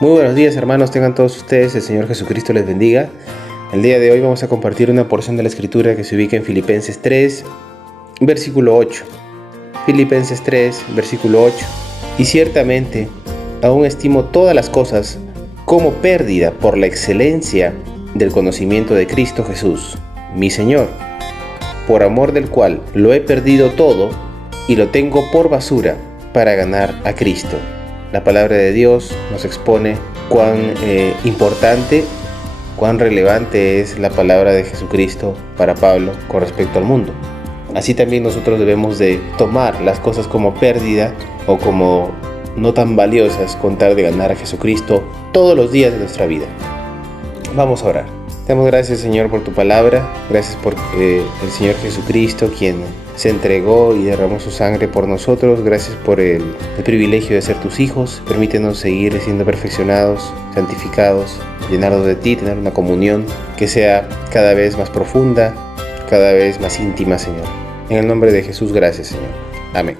Muy buenos días, hermanos, tengan todos ustedes, el Señor Jesucristo les bendiga. El día de hoy vamos a compartir una porción de la Escritura que se ubica en Filipenses 3, versículo 8. Filipenses 3, versículo 8. Y ciertamente, aún estimo todas las cosas como pérdida por la excelencia del conocimiento de Cristo Jesús, mi Señor, por amor del cual lo he perdido todo y lo tengo por basura para ganar a Cristo. La palabra de Dios nos expone cuán importante, cuán relevante es la palabra de Jesucristo para Pablo con respecto al mundo. Así también nosotros debemos de tomar las cosas como pérdida o como no tan valiosas con tal de ganar a Jesucristo todos los días de nuestra vida. Vamos a orar. Te damos gracias, Señor, por tu palabra. Gracias por el Señor Jesucristo, quien se entregó y derramó su sangre por nosotros. Gracias por el privilegio de ser tus hijos. Permítenos seguir siendo perfeccionados, santificados, llenarnos de ti, tener una comunión que sea cada vez más profunda, cada vez más íntima, Señor. En el nombre de Jesús, gracias, Señor. Amén.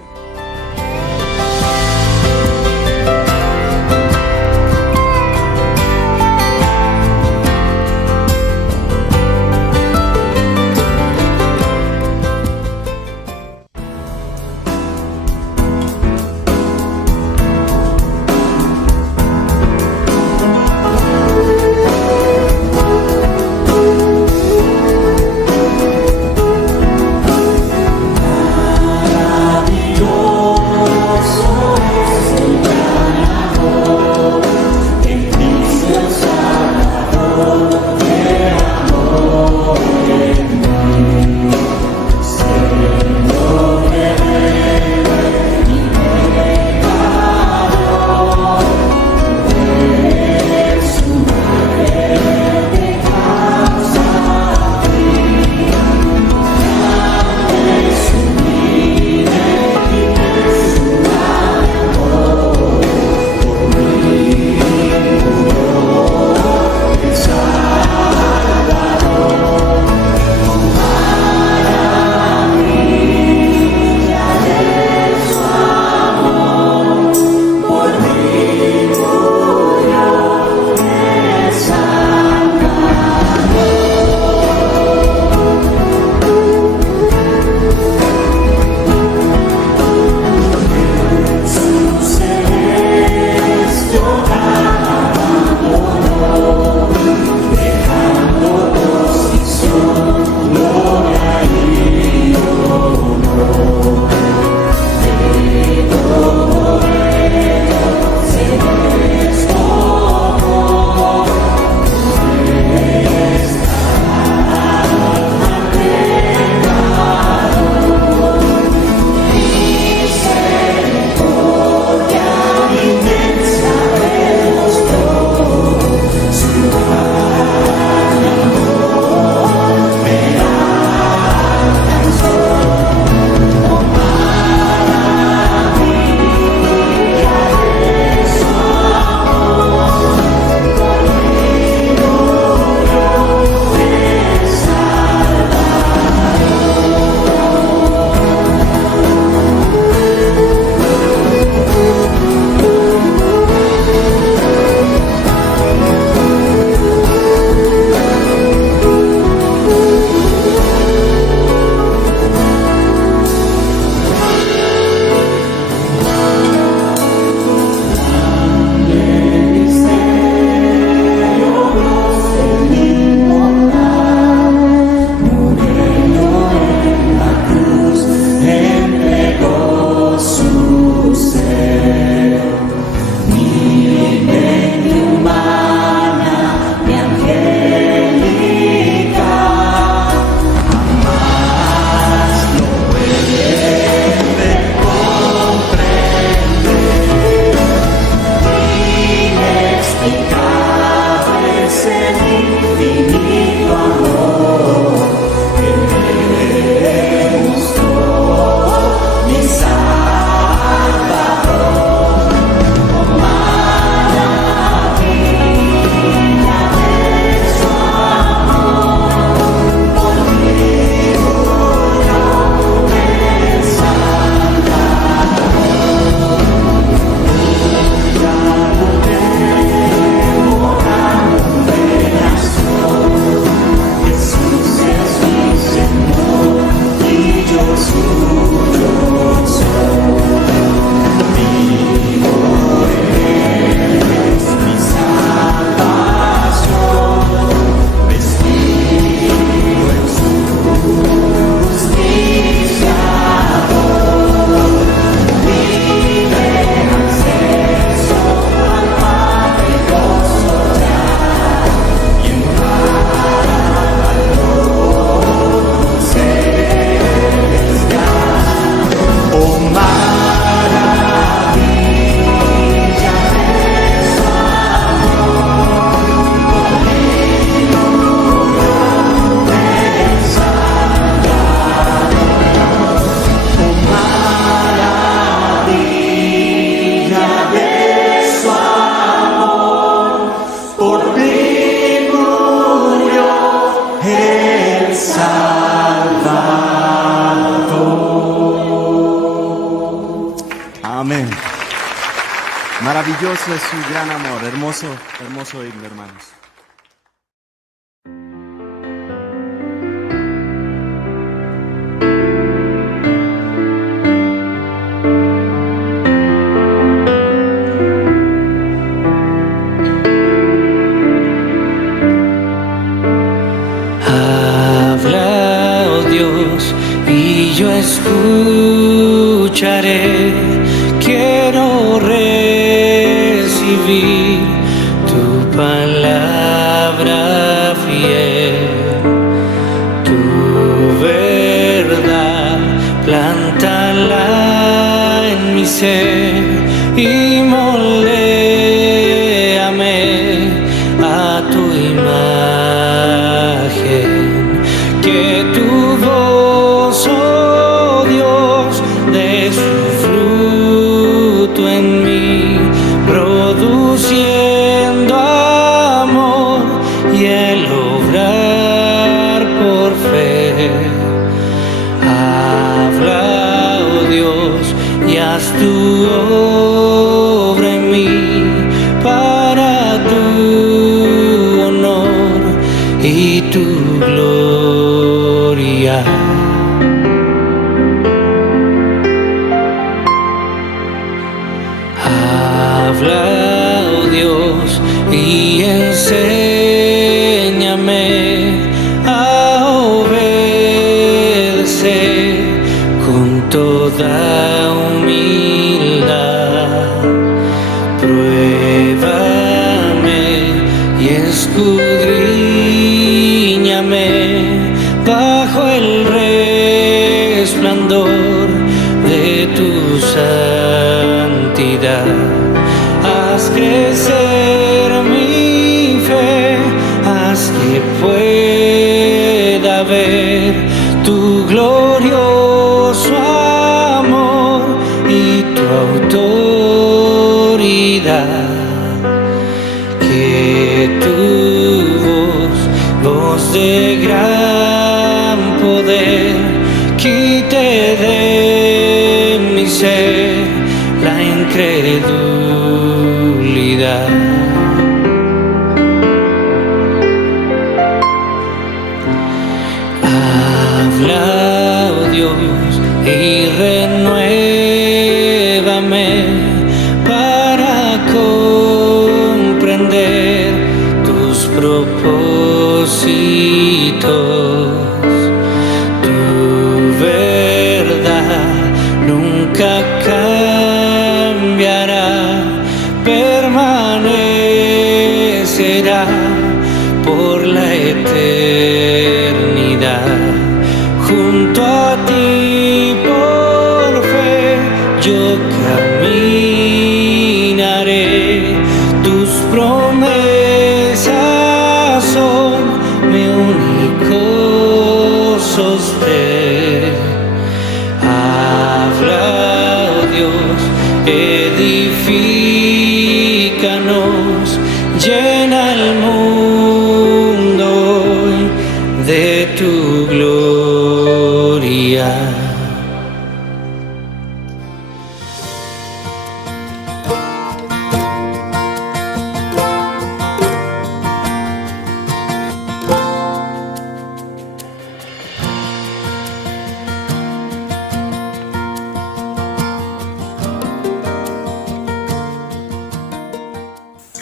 Maravilloso es su gran amor. Hermoso, hermoso himno, hermanos. Habla, oh Dios, y yo escucharé. Quiero recibir tu palabra fiel, tu verdad, plántala en mi ser y moléame a tu imagen. Que tu voz, oh Dios, dé su fruto en mí, produciendo amor y el obrar por fe. Habla, oh Dios, y haz tu obra en mí para tu honor y tu gloria. Habla, oh Dios, y enséñame a obedecer con toda humildad. Pruébame y escudriñame bajo el resplandor de tu santidad. Haz crecer mi fe, haz que pueda ver tu glorioso amor y tu autoridad. Que tu voz de gran poder, quite de mi ser la incredulidad. Habla, oh Dios, y renuévame para comprender tus propósitos. Tu verdad nunca cambiará, permanecerá por la eternidad. Junto a ti por fe yo caminaré, tus promesas son mi único sostén. Habla, oh Dios, edifícanos, llena el mundo hoy de tu gloria.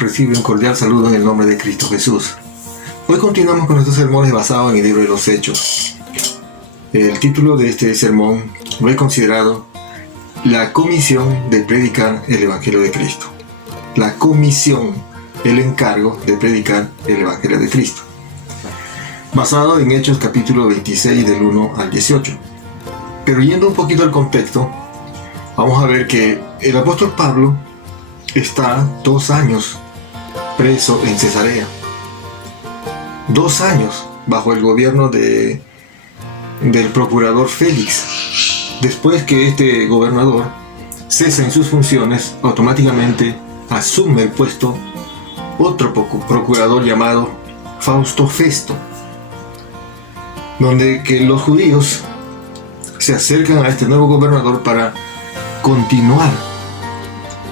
Recibe un cordial saludo en el nombre de Cristo Jesús. Hoy continuamos con nuestros sermones basados en el libro de los Hechos. El título de este sermón lo he considerado La comisión de predicar el Evangelio de Cristo. La comisión, el encargo de predicar el Evangelio de Cristo. Basado en Hechos capítulo 26 del 1 al 18. Pero yendo un poquito al contexto, vamos a ver que el apóstol Pablo está 2 años preso en Cesarea. 2 años bajo el gobierno del procurador Félix. Después que este gobernador cesa en sus funciones, automáticamente asume el puesto otro procurador llamado Fausto Festo, donde que los judíos se acercan a este nuevo gobernador para continuar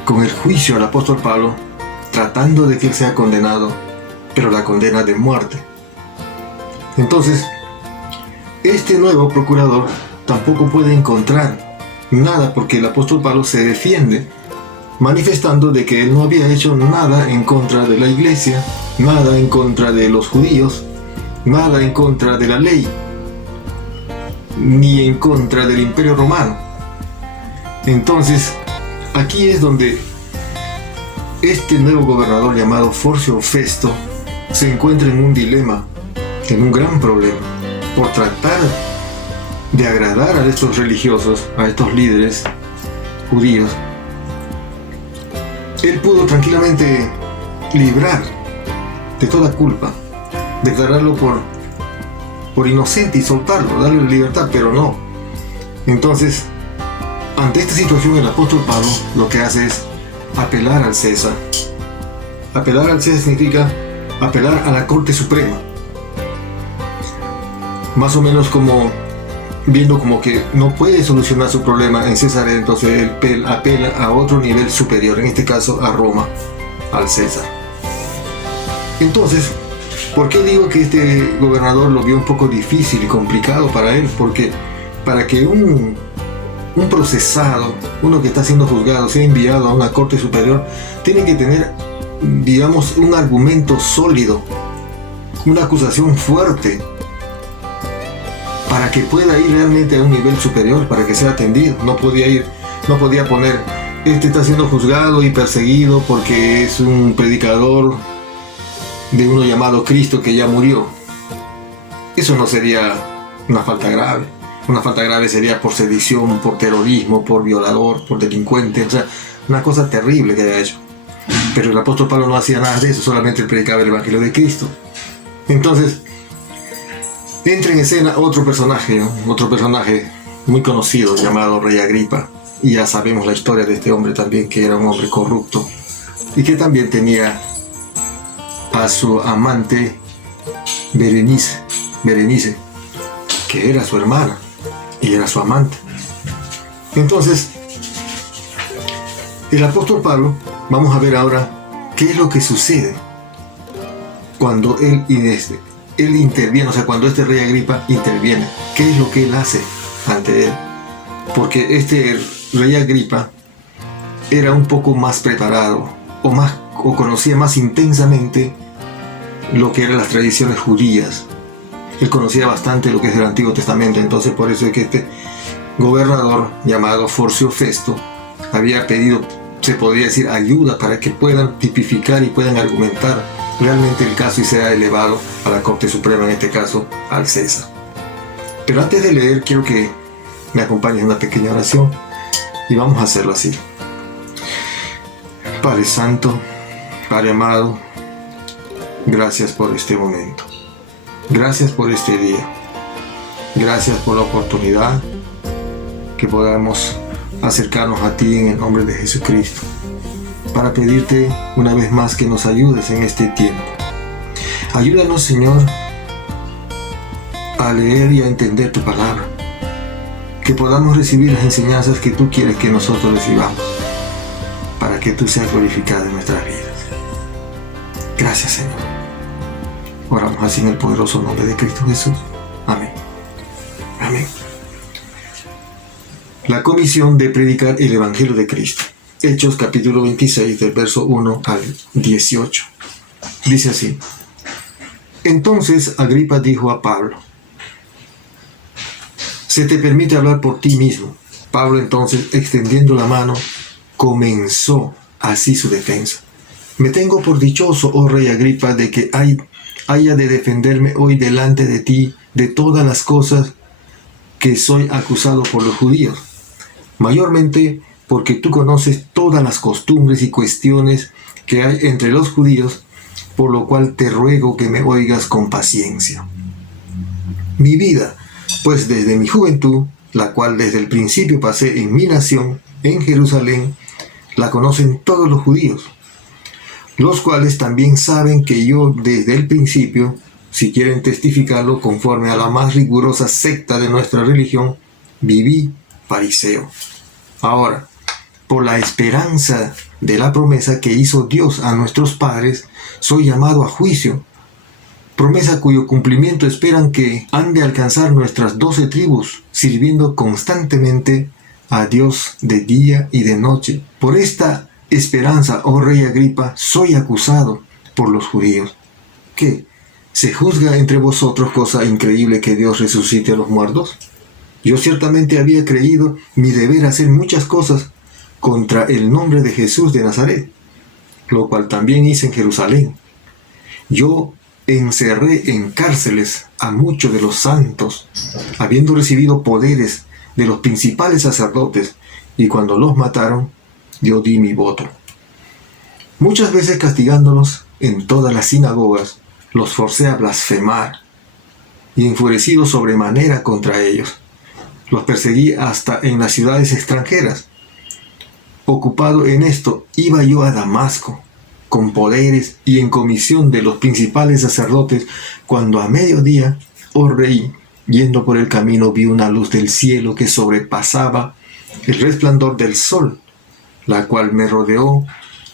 con el juicio al apóstol Pablo, tratando de que él sea condenado, pero la condena de muerte. Entonces, este nuevo procurador tampoco puede encontrar nada porque el apóstol Pablo se defiende, manifestando de que él no había hecho nada en contra de la iglesia, nada en contra de los judíos, nada en contra de la ley, ni en contra del imperio romano. Entonces, aquí es donde este nuevo gobernador llamado Porcio Festo se encuentra en un dilema, en un gran problema, por tratar de agradar a estos religiosos, a estos líderes judíos. Él pudo tranquilamente librar de toda culpa, declararlo por inocente y soltarlo, darle libertad, pero no. Entonces, ante esta situación, el apóstol Pablo lo que hace es apelar al César. Apelar al César significa apelar a la Corte Suprema. Más o menos como viendo como que no puede solucionar su problema en César, entonces él apela a otro nivel superior, en este caso a Roma, al César. Entonces, ¿por qué digo que este gobernador lo vio un poco difícil y complicado para él? Porque para que un procesado, uno que está siendo juzgado, sea enviado a una corte superior, tiene que tener, digamos, un argumento sólido, una acusación fuerte, para que pueda ir realmente a un nivel superior, para que sea atendido. No podía poner, este está siendo juzgado y perseguido porque es un predicador de uno llamado Cristo que ya murió. Eso no sería una falta grave. Una falta grave sería por sedición, por terrorismo, por violador, por delincuente, o sea, una cosa terrible que haya hecho. Pero el apóstol Pablo no hacía nada de eso, solamente predicaba el Evangelio de Cristo. Entonces, entra en escena otro personaje muy conocido llamado Rey Agripa. Y ya sabemos la historia de este hombre también, que era un hombre corrupto y que también tenía a su amante Berenice, que era su hermana y era su amante. Entonces, el apóstol Pablo, vamos a ver ahora qué es lo que sucede cuando él interviene, o sea, cuando este Rey Agripa interviene, qué es lo que él hace ante él. Porque este Rey Agripa era un poco más preparado o conocía más intensamente lo que eran las tradiciones judías. Él conocía bastante lo que es el Antiguo Testamento. Entonces, por eso es que este gobernador llamado Porcio Festo había pedido, se podría decir, ayuda para que puedan tipificar y puedan argumentar realmente el caso y sea elevado a la Corte Suprema, en este caso al César. Pero antes de leer, quiero que me acompañes en una pequeña oración y vamos a hacerlo así. Padre Santo, Padre amado, gracias por este momento. Gracias por este día. Gracias por la oportunidad que podamos acercarnos a ti en el nombre de Jesucristo, para pedirte una vez más que nos ayudes en este tiempo. Ayúdanos, Señor, a leer y a entender tu palabra, que podamos recibir las enseñanzas que tú quieres que nosotros recibamos, para que tú seas glorificado en nuestras vidas. Gracias, Señor. Oramos así en el poderoso nombre de Cristo Jesús. Amén. Amén. La comisión de predicar el Evangelio de Cristo. Hechos capítulo 26 del verso 1 al 18. Dice así: Entonces Agripa dijo a Pablo: Se te permite hablar por ti mismo. Pablo entonces, extendiendo la mano, comenzó así su defensa. Me tengo por dichoso, oh rey Agripa, de que haya de defenderme hoy delante de ti de todas las cosas que soy acusado por los judíos, mayormente porque tú conoces todas las costumbres y cuestiones que hay entre los judíos, por lo cual te ruego que me oigas con paciencia. Mi vida, pues desde mi juventud, la cual desde el principio pasé en mi nación, en Jerusalén, la conocen todos los judíos, los cuales también saben que yo desde el principio, si quieren testificarlo conforme a la más rigurosa secta de nuestra religión, viví fariseo. Ahora, por la esperanza de la promesa que hizo Dios a nuestros padres, soy llamado a juicio. Promesa cuyo cumplimiento esperan que han de alcanzar nuestras 12 tribus, sirviendo constantemente a Dios de día y de noche. Por esta esperanza, oh rey Agripa, soy acusado por los judíos. ¿Qué? ¿Se juzga entre vosotros cosa increíble que Dios resucite a los muertos? Yo ciertamente había creído mi deber hacer muchas cosas contra el nombre de Jesús de Nazaret, lo cual también hice en Jerusalén. Yo encerré en cárceles a muchos de los santos, habiendo recibido poderes de los principales sacerdotes, y cuando los mataron, yo di mi voto. Muchas veces castigándolos en todas las sinagogas, los forcé a blasfemar, y enfurecido sobremanera contra ellos, los perseguí hasta en las ciudades extranjeras. Ocupado en esto, iba yo a Damasco, con poderes y en comisión de los principales sacerdotes, cuando a mediodía, oh rey, yendo por el camino, vi una luz del cielo que sobrepasaba el resplandor del sol, la cual me rodeó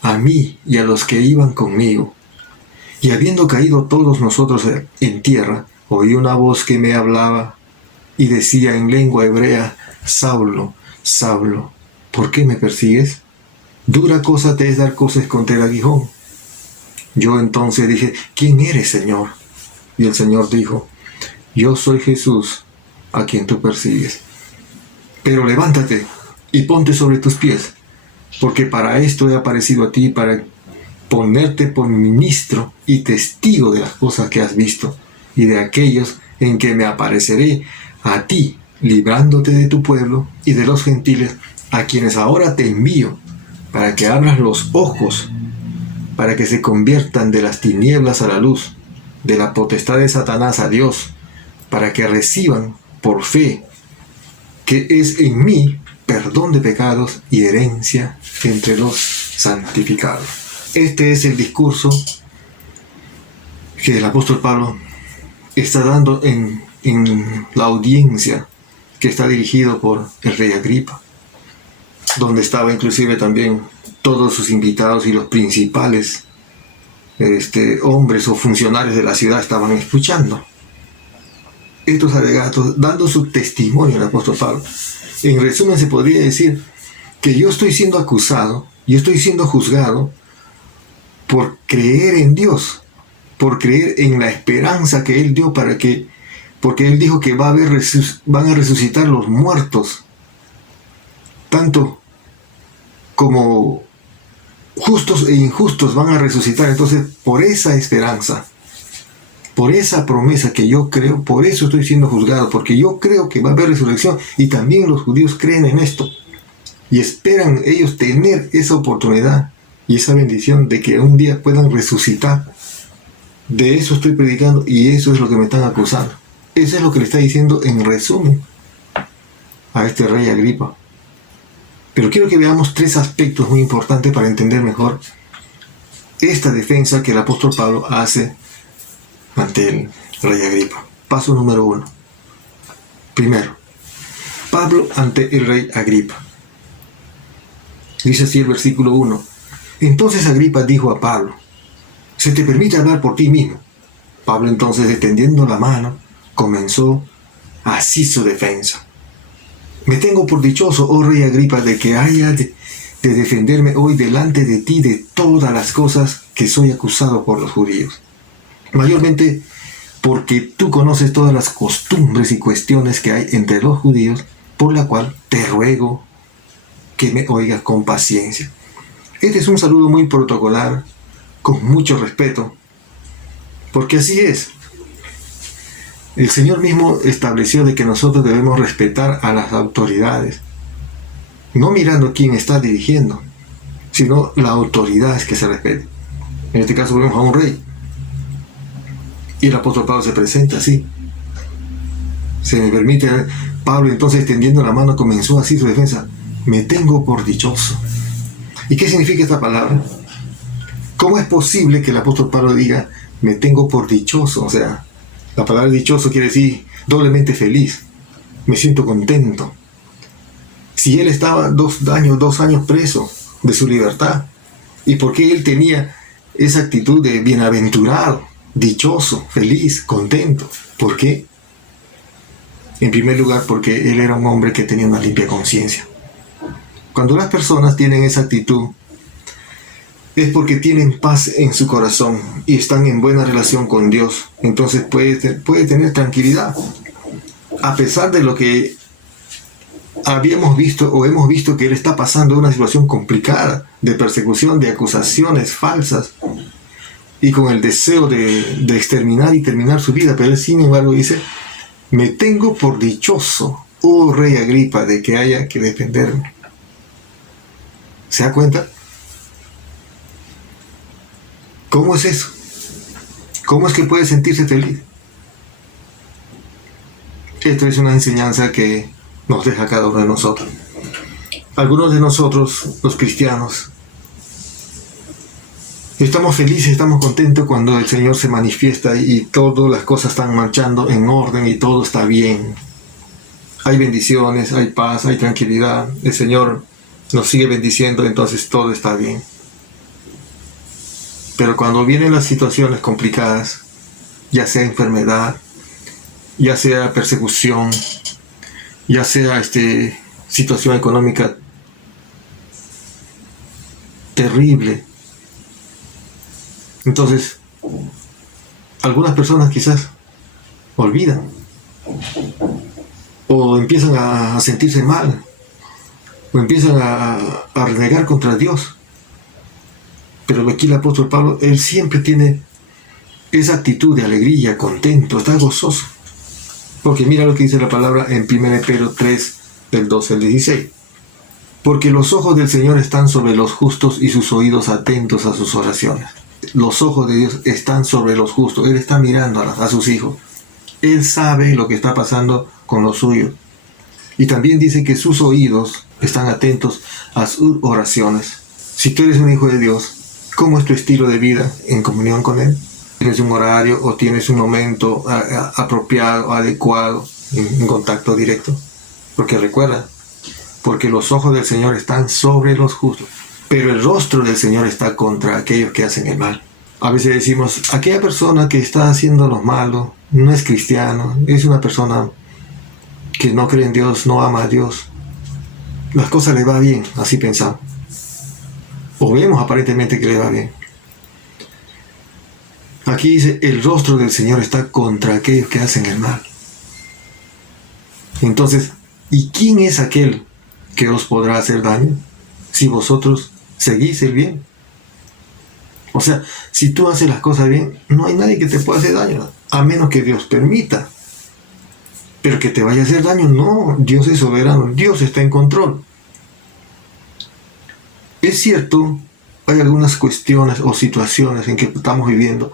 a mí y a los que iban conmigo. Y habiendo caído todos nosotros en tierra, oí una voz que me hablaba y decía en lengua hebrea: Saulo, Saulo, ¿por qué me persigues? Dura cosa te es dar cosas contra el aguijón. Yo entonces dije: ¿quién eres, Señor? Y el Señor dijo: yo soy Jesús, a quien tú persigues. Pero levántate y ponte sobre tus pies, porque para esto he aparecido a ti, para ponerte por ministro y testigo de las cosas que has visto, y de aquellos en que me apareceré a ti, librándote de tu pueblo y de los gentiles, a quienes ahora te envío, para que abras los ojos, para que se conviertan de las tinieblas a la luz, de la potestad de Satanás a Dios, para que reciban por fe que es en mí perdón de pecados y herencia entre los santificados. Este es el discurso que el apóstol Pablo está dando en la audiencia que está dirigido por el rey Agripa, donde estaba inclusive también todos sus invitados y los principales hombres o funcionarios de la ciudad estaban escuchando. Estos alegatos, dando su testimonio al apóstol Pablo. En resumen, se podría decir que yo estoy siendo acusado, yo estoy siendo juzgado por creer en Dios, por creer en la esperanza que Él dio porque Él dijo que van a resucitar los muertos, tanto como justos e injustos van a resucitar. Entonces, por esa esperanza, por esa promesa que yo creo, por eso estoy siendo juzgado, porque yo creo que va a haber resurrección, y también los judíos creen en esto y esperan ellos tener esa oportunidad y esa bendición de que un día puedan resucitar. De eso estoy predicando y eso es lo que me están acusando. Eso es lo que le está diciendo en resumen a este rey Agripa. Pero quiero que veamos 3 aspectos muy importantes para entender mejor esta defensa que el apóstol Pablo hace ante el rey Agripa. Paso número 1. Primero, Pablo ante el rey Agripa. Dice así el versículo 1. Entonces Agripa dijo a Pablo: ¿se te permite hablar por ti mismo? Pablo entonces, extendiendo la mano, comenzó así su defensa. Me tengo por dichoso, oh rey Agripa, de que haya de defenderme hoy delante de ti de todas las cosas que soy acusado por los judíos. Mayormente porque tú conoces todas las costumbres y cuestiones que hay entre los judíos, por la cual te ruego que me oigas con paciencia. Este es un saludo muy protocolar, con mucho respeto, porque así es. El Señor mismo estableció de que nosotros debemos respetar a las autoridades, no mirando quién está dirigiendo, sino la autoridad es que se respete. En este caso vemos a un rey, y el apóstol Pablo se presenta así. Se me permite, Pablo entonces, extendiendo la mano, comenzó así su defensa. Me tengo por dichoso. ¿Y qué significa esta palabra? ¿Cómo es posible que el apóstol Pablo diga me tengo por dichoso? O sea, la palabra dichoso quiere decir doblemente feliz. Me siento contento. Si él estaba 2 años preso de su libertad, y por qué él tenía esa actitud de bienaventurado, dichoso, feliz, contento. ¿Por qué? En primer lugar, porque él era un hombre que tenía una limpia conciencia. Cuando las personas tienen esa actitud, es porque tienen paz en su corazón y están en buena relación con Dios. Entonces puede tener tranquilidad. A pesar de lo que habíamos visto o hemos visto que él está pasando una situación complicada de persecución, de acusaciones falsas y con el deseo de exterminar y terminar su vida, pero él sin embargo dice: me tengo por dichoso, oh rey Agripa, de que haya que defenderme. ¿Se da cuenta? ¿Cómo es eso? ¿Cómo es que puede sentirse feliz? Esto es una enseñanza que nos deja cada uno de nosotros. Algunos de nosotros, los cristianos, estamos felices, estamos contentos cuando el Señor se manifiesta y todas las cosas están marchando en orden y todo está bien. Hay bendiciones, hay paz, hay tranquilidad. El Señor nos sigue bendiciendo, entonces todo está bien. Pero cuando vienen las situaciones complicadas, ya sea enfermedad, ya sea persecución, ya sea situación económica terrible, entonces algunas personas quizás olvidan o empiezan a sentirse mal o empiezan a renegar contra Dios. Pero aquí el apóstol Pablo, él siempre tiene esa actitud de alegría, contento, está gozoso. Porque mira lo que dice la palabra en 1 Pedro 3, del 12 al 16. Porque los ojos del Señor están sobre los justos y sus oídos atentos a sus oraciones. Los ojos de Dios están sobre los justos. Él está mirando a sus hijos. Él sabe lo que está pasando con los suyos. Y también dice que sus oídos están atentos a sus oraciones. Si tú eres un hijo de Dios, ¿cómo es tu estilo de vida en comunión con Él? ¿Tienes un horario o tienes un momento apropiado, adecuado, en contacto directo? Porque recuerda, porque los ojos del Señor están sobre los justos, pero el rostro del Señor está contra aquellos que hacen el mal. A veces decimos, aquella persona que está haciendo lo malo no es cristiano, es una persona que no cree en Dios, no ama a Dios. Las cosas le va bien, así pensamos. O vemos aparentemente que le va bien. Aquí dice, el rostro del Señor está contra aquellos que hacen el mal. Entonces, ¿y quién es aquel que os podrá hacer daño si vosotros seguís el bien? O sea, si tú haces las cosas bien, no hay nadie que te pueda hacer daño, a menos que Dios permita. Pero que te vaya a hacer daño, no, Dios es soberano, Dios está en control. Es cierto, hay algunas cuestiones o situaciones en que estamos viviendo.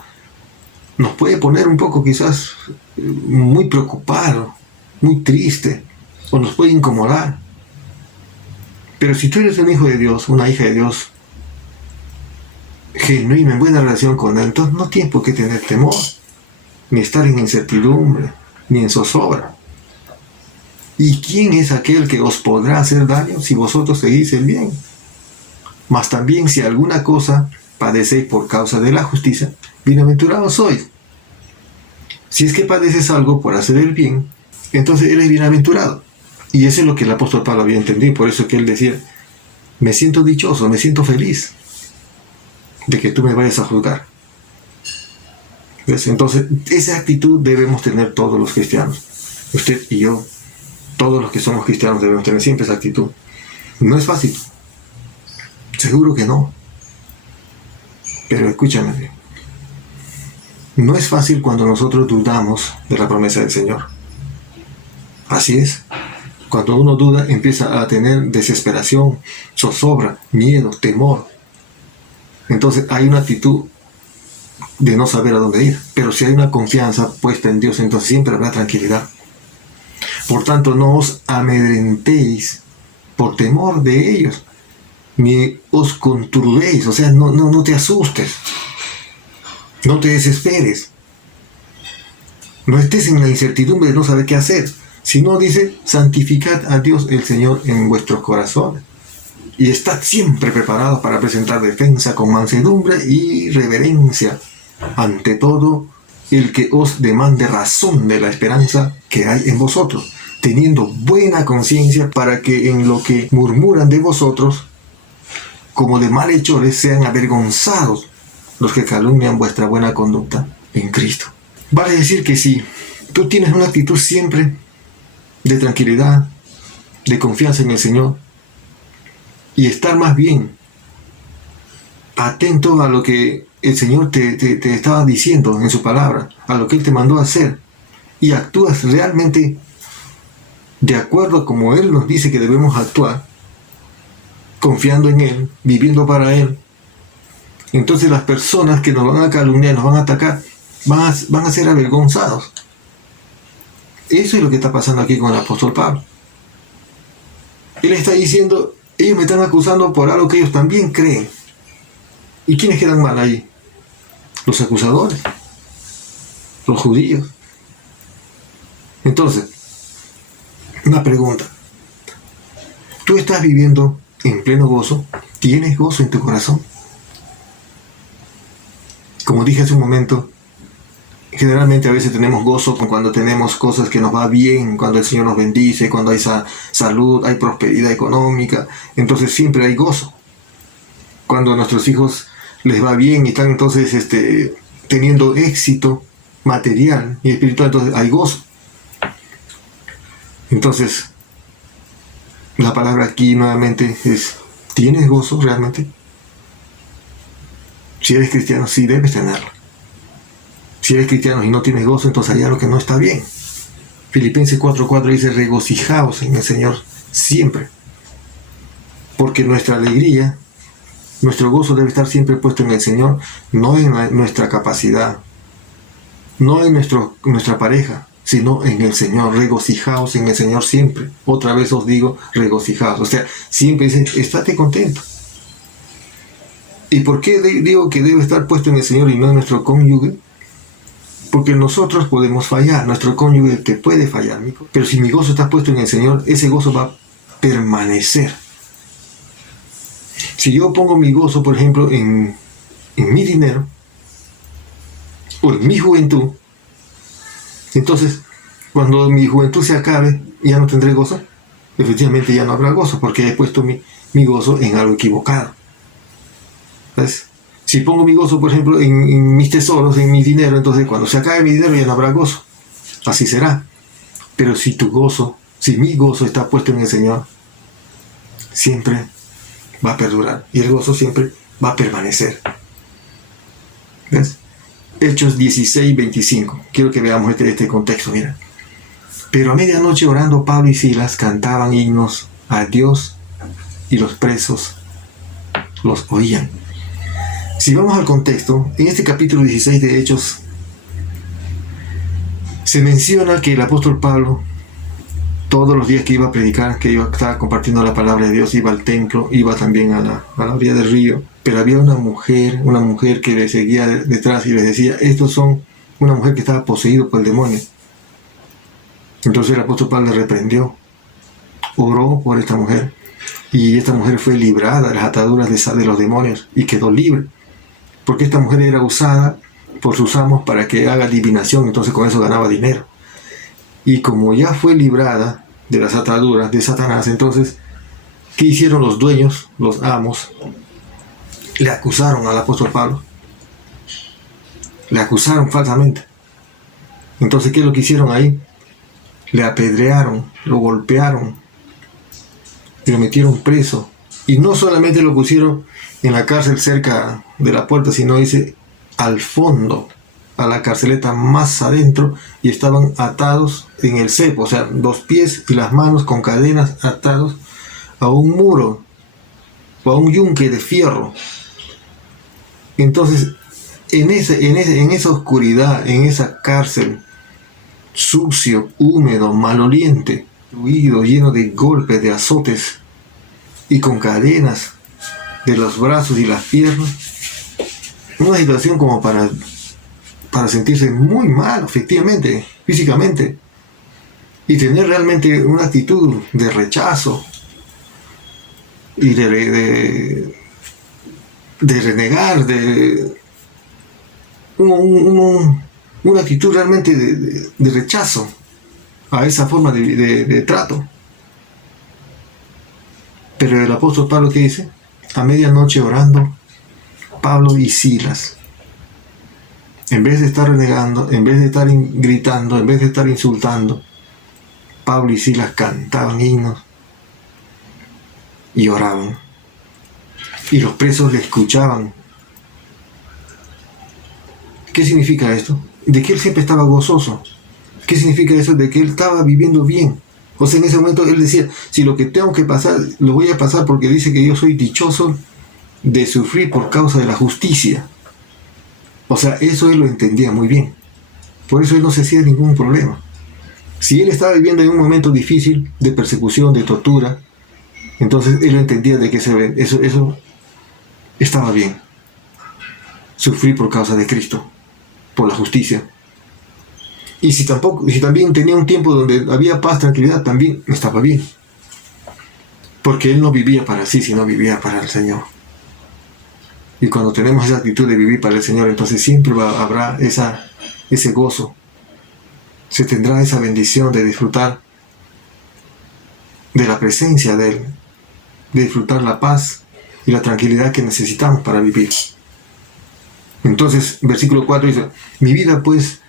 Nos puede poner un poco quizás muy preocupado, muy triste, o nos puede incomodar. Pero si tú eres un hijo de Dios, una hija de Dios, genuino, en buena relación con Él, entonces no tienes por qué tener temor, ni estar en incertidumbre, ni en zozobra. ¿Y quién es aquel que os podrá hacer daño si vosotros seguís el bien? Mas también si alguna cosa padecéis por causa de la justicia, bienaventurados sois. Si es que padeces algo por hacer el bien, entonces eres bienaventurado. Y eso es lo que el apóstol Pablo había entendido, por eso que él decía, me siento dichoso, me siento feliz de que tú me vayas a juzgar. ¿Ves? Entonces, esa actitud debemos tener todos los cristianos. Usted y yo, todos los que somos cristianos debemos tener siempre esa actitud. No es fácil. Seguro que no. Pero escúchame bien. No es fácil cuando nosotros dudamos de la promesa del Señor. Así es. Cuando uno duda, empieza a tener desesperación, zozobra, miedo, temor. Entonces hay una actitud de no saber a dónde ir. Pero si hay una confianza puesta en Dios, entonces siempre habrá tranquilidad. Por tanto, no os amedrentéis por temor de ellos, ni os conturbéis, o sea, no te asustes, no te desesperes, no estés en la incertidumbre de no saber qué hacer. Sino dice, santificad a Dios el Señor en vuestros corazones. Y estad siempre preparados para presentar defensa con mansedumbre y reverencia ante todo el que os demande razón de la esperanza que hay en vosotros, teniendo buena conciencia, para que en lo que murmuran de vosotros, como de malhechores, sean avergonzados los que calumnian vuestra buena conducta en Cristo. Vale decir que si tú tienes una actitud siempre de tranquilidad, de confianza en el Señor, y estar más bien atento a lo que el Señor te estaba diciendo en su palabra, a lo que Él te mandó a hacer, y actúas realmente de acuerdo como Él nos dice que debemos actuar, confiando en Él, viviendo para Él, entonces las personas que nos van a calumniar, nos van a atacar, van a ser avergonzados. Eso es lo que está pasando aquí con el apóstol Pablo. Él está diciendo, ellos me están acusando por algo que ellos también creen. ¿Y quiénes quedan mal ahí? Los acusadores, los judíos. Entonces, una pregunta. ¿Tú estás viviendo en pleno gozo? ¿Tienes gozo en tu corazón? Como dije hace un momento, generalmente a veces tenemos gozo cuando tenemos cosas que nos va bien, cuando el Señor nos bendice, cuando hay salud, hay prosperidad económica, entonces siempre hay gozo. Cuando a nuestros hijos les va bien y están entonces teniendo éxito material y espiritual, entonces hay gozo. Entonces, la palabra aquí nuevamente es, ¿tienes gozo realmente? Si eres cristiano, sí debes tenerlo. Si eres cristiano y no tienes gozo, entonces hay algo que no está bien. Filipenses 4:4 dice, regocijaos en el Señor siempre. Porque nuestra alegría, nuestro gozo debe estar siempre puesto en el Señor, no en nuestra capacidad, no en nuestra pareja, sino en el Señor. Regocijaos en el Señor siempre. Otra vez os digo, regocijaos. O sea, siempre dice, estate contento. ¿Y por qué digo que debe estar puesto en el Señor y no en nuestro cónyuge? Porque nosotros podemos fallar, nuestro cónyuge te puede fallar, pero si mi gozo está puesto en el Señor, ese gozo va a permanecer. Si yo pongo mi gozo, por ejemplo, en mi dinero, o en mi juventud, entonces, cuando mi juventud se acabe, ya no tendré gozo. Efectivamente ya no habrá gozo, porque he puesto mi gozo en algo equivocado. ¿Ves? Si pongo mi gozo, por ejemplo, en mis tesoros, en mi dinero, entonces cuando se acabe mi dinero ya no habrá gozo. Así será. Pero si mi gozo está puesto en el Señor, siempre va a perdurar. Y el gozo siempre va a permanecer. ¿Ves? Hechos 16:25. Quiero que veamos este contexto, mira. Pero a medianoche orando Pablo y Silas cantaban himnos a Dios y los presos los oían. Si vamos al contexto, en este capítulo 16 de Hechos se menciona que el apóstol Pablo, todos los días que iba a predicar, que iba a estar compartiendo la palabra de Dios, iba al templo, iba también a la orilla del río, pero había una mujer que le seguía detrás y les decía, una mujer que estaba poseída por el demonio. Entonces el apóstol Pablo le reprendió, oró por esta mujer, y esta mujer fue librada de las ataduras de los demonios y quedó libre. Porque esta mujer era usada por sus amos para que haga adivinación, entonces con eso ganaba dinero. Y como ya fue librada de las ataduras de Satanás, entonces, ¿qué hicieron los dueños, los amos? Le acusaron al apóstol Pablo. Le acusaron falsamente. Entonces, ¿qué es lo que hicieron ahí? Le apedrearon, lo golpearon, y lo metieron preso. Y no solamente lo pusieron en la cárcel cerca de la puerta, sino dice al fondo, a la carceleta más adentro, y estaban atados en el cepo, o sea, los pies y las manos con cadenas atados a un muro o a un yunque de fierro. Entonces, en esa oscuridad, en esa cárcel, sucio, húmedo, maloliente, destruido, lleno de golpes, de azotes y con cadenas de los brazos y las piernas, una situación como para sentirse muy mal, efectivamente, físicamente. y tener realmente una actitud de rechazo y de renegar, una actitud realmente de rechazo a esa forma de trato. Pero el apóstol Pablo, ¿qué dice? A medianoche orando, Pablo y Silas, en vez de estar renegando, en vez de estar gritando, en vez de estar insultando, Pablo y Silas cantaban himnos y oraban. Y los presos le escuchaban. ¿Qué significa esto? De que él siempre estaba gozoso. ¿Qué significa eso? De que él estaba viviendo bien. O sea, en ese momento él decía, si lo que tengo que pasar, lo voy a pasar porque dice que yo soy dichoso de sufrir por causa de la justicia. O sea, eso él lo entendía muy bien. Por eso él no se hacía ningún problema. Si él estaba viviendo en un momento difícil de persecución, de tortura, entonces él entendía de que eso estaba bien. Sufrir por causa de Cristo, por la justicia. Y si también tenía un tiempo donde había paz, tranquilidad, también estaba bien. Porque él no vivía para sí, sino vivía para el Señor. Y cuando tenemos esa actitud de vivir para el Señor, entonces siempre habrá ese gozo. Se tendrá esa bendición de disfrutar de la presencia de Él, de disfrutar la paz y la tranquilidad que necesitamos para vivir. Entonces, versículo 4 dice, mi vida pues,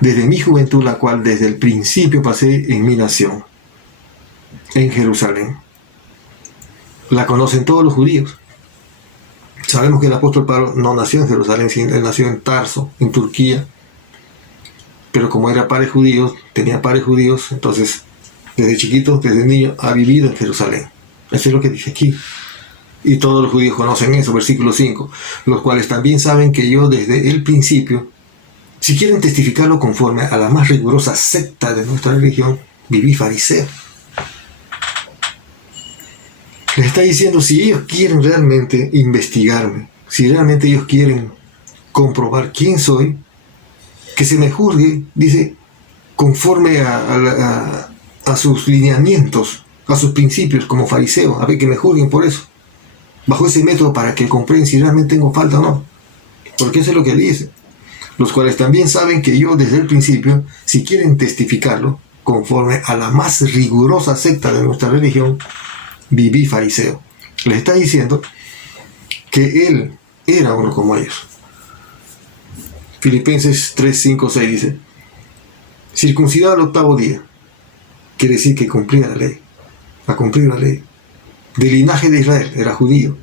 desde mi juventud, la cual desde el principio pasé en mi nación, en Jerusalén. La conocen todos los judíos. Sabemos que el apóstol Pablo no nació en Jerusalén, sino él nació en Tarso, en Turquía. Pero como era padre judío, tenía padres judíos, entonces desde chiquito, desde niño, ha vivido en Jerusalén. Eso es lo que dice aquí. Y todos los judíos conocen eso, versículo 5, los cuales también saben que yo desde el principio, si quieren testificarlo conforme a la más rigurosa secta de nuestra religión, viví fariseo. Les está diciendo, si ellos quieren realmente investigarme, si realmente ellos quieren comprobar quién soy, que se me juzgue, dice, conforme a sus lineamientos, a sus principios como fariseo, a ver que me juzguen por eso, bajo ese método para que comprueben si realmente tengo falta o no, porque eso es lo que dice, los cuales también saben que yo desde el principio, si quieren testificarlo, conforme a la más rigurosa secta de nuestra religión, viví fariseo. Les está diciendo que él era uno como ellos. Filipenses 3, 5, 6 dice, circuncidado al 8º día, quiere decir que cumplía la ley, a cumplir la ley. Del linaje de Israel, era judío.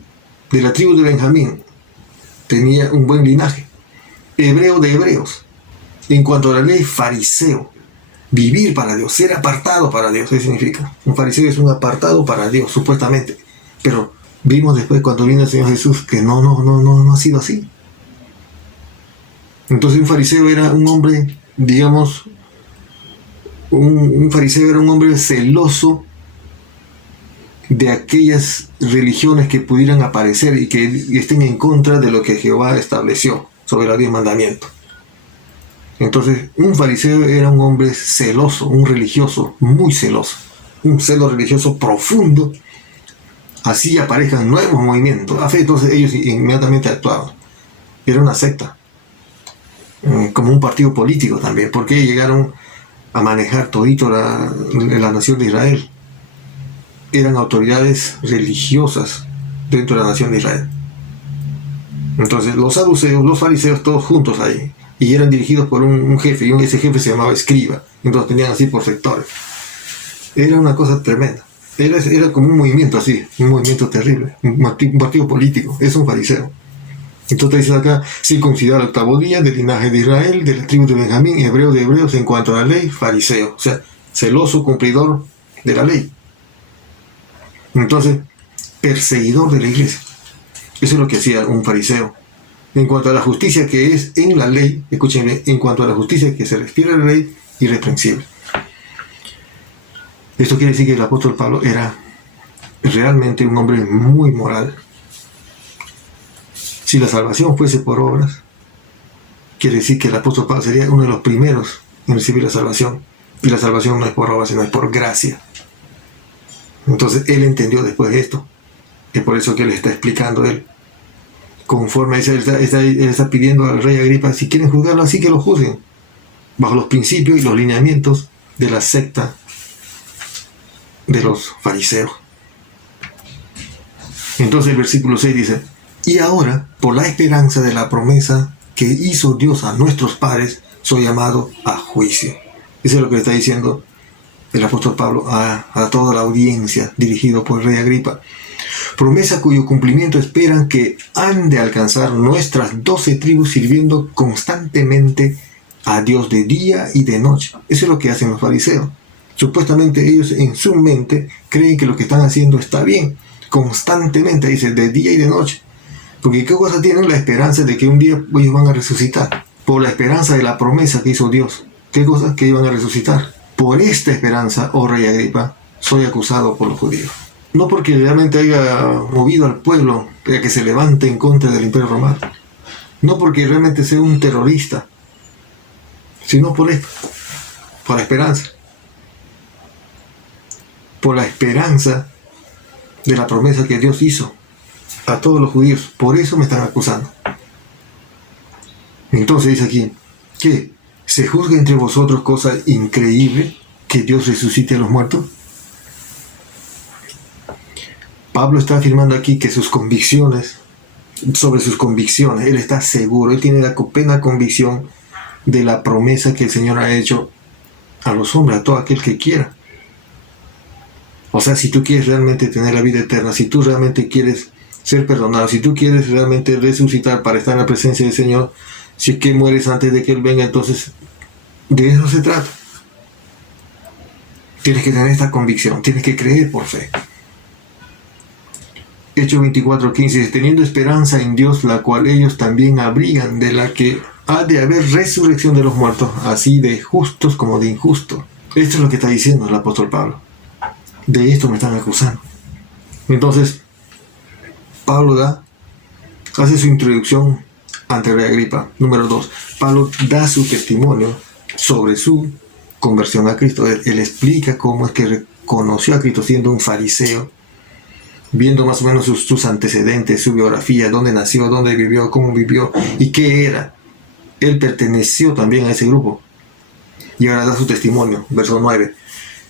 De la tribu de Benjamín, tenía un buen linaje. Hebreo de hebreos. En cuanto a la ley, fariseo. Vivir para Dios, ser apartado para Dios, ¿qué significa? Un fariseo es un apartado para Dios, supuestamente. Pero vimos después cuando vino el Señor Jesús que no ha sido así. Entonces un fariseo era un hombre, digamos, un fariseo era un hombre celoso de aquellas religiones que pudieran aparecer y que estén en contra de lo que Jehová estableció sobre los 10 mandamientos. Entonces, un fariseo era un hombre celoso, un religioso muy celoso, un celo religioso profundo. Así aparezcan nuevos movimientos. Entonces ellos inmediatamente actuaban. Era una secta, como un partido político también, porque llegaron a manejar todito la nación de Israel. Eran autoridades religiosas dentro de la nación de Israel. Entonces los saduceos, los fariseos, todos juntos ahí, y eran dirigidos por un jefe, y ese jefe se llamaba escriba, entonces tenían así por sectores. Era una cosa tremenda, era como un movimiento así, un movimiento terrible, un partido político, es un fariseo. Entonces dice acá, circuncidado al 8º día, del linaje de Israel, de la tribu de Benjamín, hebreo de hebreos, en cuanto a la ley, fariseo, o sea, celoso cumplidor de la ley. Entonces, perseguidor de la iglesia. Eso es lo que hacía un fariseo. En cuanto a la justicia que es en la ley, escúchenme, en cuanto a la justicia que se refiere a la ley, irreprensible. Esto quiere decir que el apóstol Pablo era realmente un hombre muy moral. Si la salvación fuese por obras, quiere decir que el apóstol Pablo sería uno de los primeros en recibir la salvación. Y la salvación no es por obra, sino es por gracia. Entonces él entendió después de esto. Es por eso que él está explicando él. Conforme él está pidiendo al rey Agripa, si quieren juzgarlo así, que lo juzguen. Bajo los principios y los lineamientos de la secta de los fariseos. Entonces el versículo 6 dice: y ahora, por la esperanza de la promesa que hizo Dios a nuestros padres, soy llamado a juicio. Eso es lo que le está diciendo el apóstol Pablo a toda la audiencia, dirigido por el rey Agripa. Promesa cuyo cumplimiento esperan que han de alcanzar nuestras 12 tribus, sirviendo constantemente a Dios de día y de noche. Eso es lo que hacen los fariseos. Supuestamente ellos en su mente creen que lo que están haciendo está bien. Constantemente, dice, de día y de noche. Porque ¿qué cosa tienen? La esperanza de que un día ellos van a resucitar. Por la esperanza de la promesa que hizo Dios. ¿Qué cosa? Que iban a resucitar. Por esta esperanza, oh rey Agripa, soy acusado por los judíos. No porque realmente haya movido al pueblo a que se levante en contra del Imperio Romano. No porque realmente sea un terrorista. Sino por esto. Por la esperanza. Por la esperanza de la promesa que Dios hizo a todos los judíos. Por eso me están acusando. Entonces dice aquí, ¿qué? ¿Se juzga entre vosotros cosa increíble que Dios resucite a los muertos? Pablo está afirmando aquí que sus convicciones, sobre sus convicciones, él está seguro, él tiene la plena convicción de la promesa que el Señor ha hecho a los hombres, a todo aquel que quiera. O sea, si tú quieres realmente tener la vida eterna, si tú realmente quieres ser perdonado, si tú quieres realmente resucitar para estar en la presencia del Señor, si es que mueres antes de que Él venga, entonces de eso se trata. Tienes que tener esta convicción, tienes que creer por fe. Hechos 24:15 dice: teniendo esperanza en Dios, la cual ellos también abrigan, de la que ha de haber resurrección de los muertos, así de justos como de injustos. Esto es lo que está diciendo el apóstol Pablo. De esto me están acusando. Entonces, Pablo hace su introducción ante el rey Agripa. Número 2. Pablo da su testimonio sobre su conversión a Cristo. Él explica cómo es que reconoció a Cristo siendo un fariseo, viendo más o menos sus antecedentes, su biografía, dónde nació, dónde vivió, cómo vivió y qué era. Él perteneció también a ese grupo. Y ahora da su testimonio. Verso 9.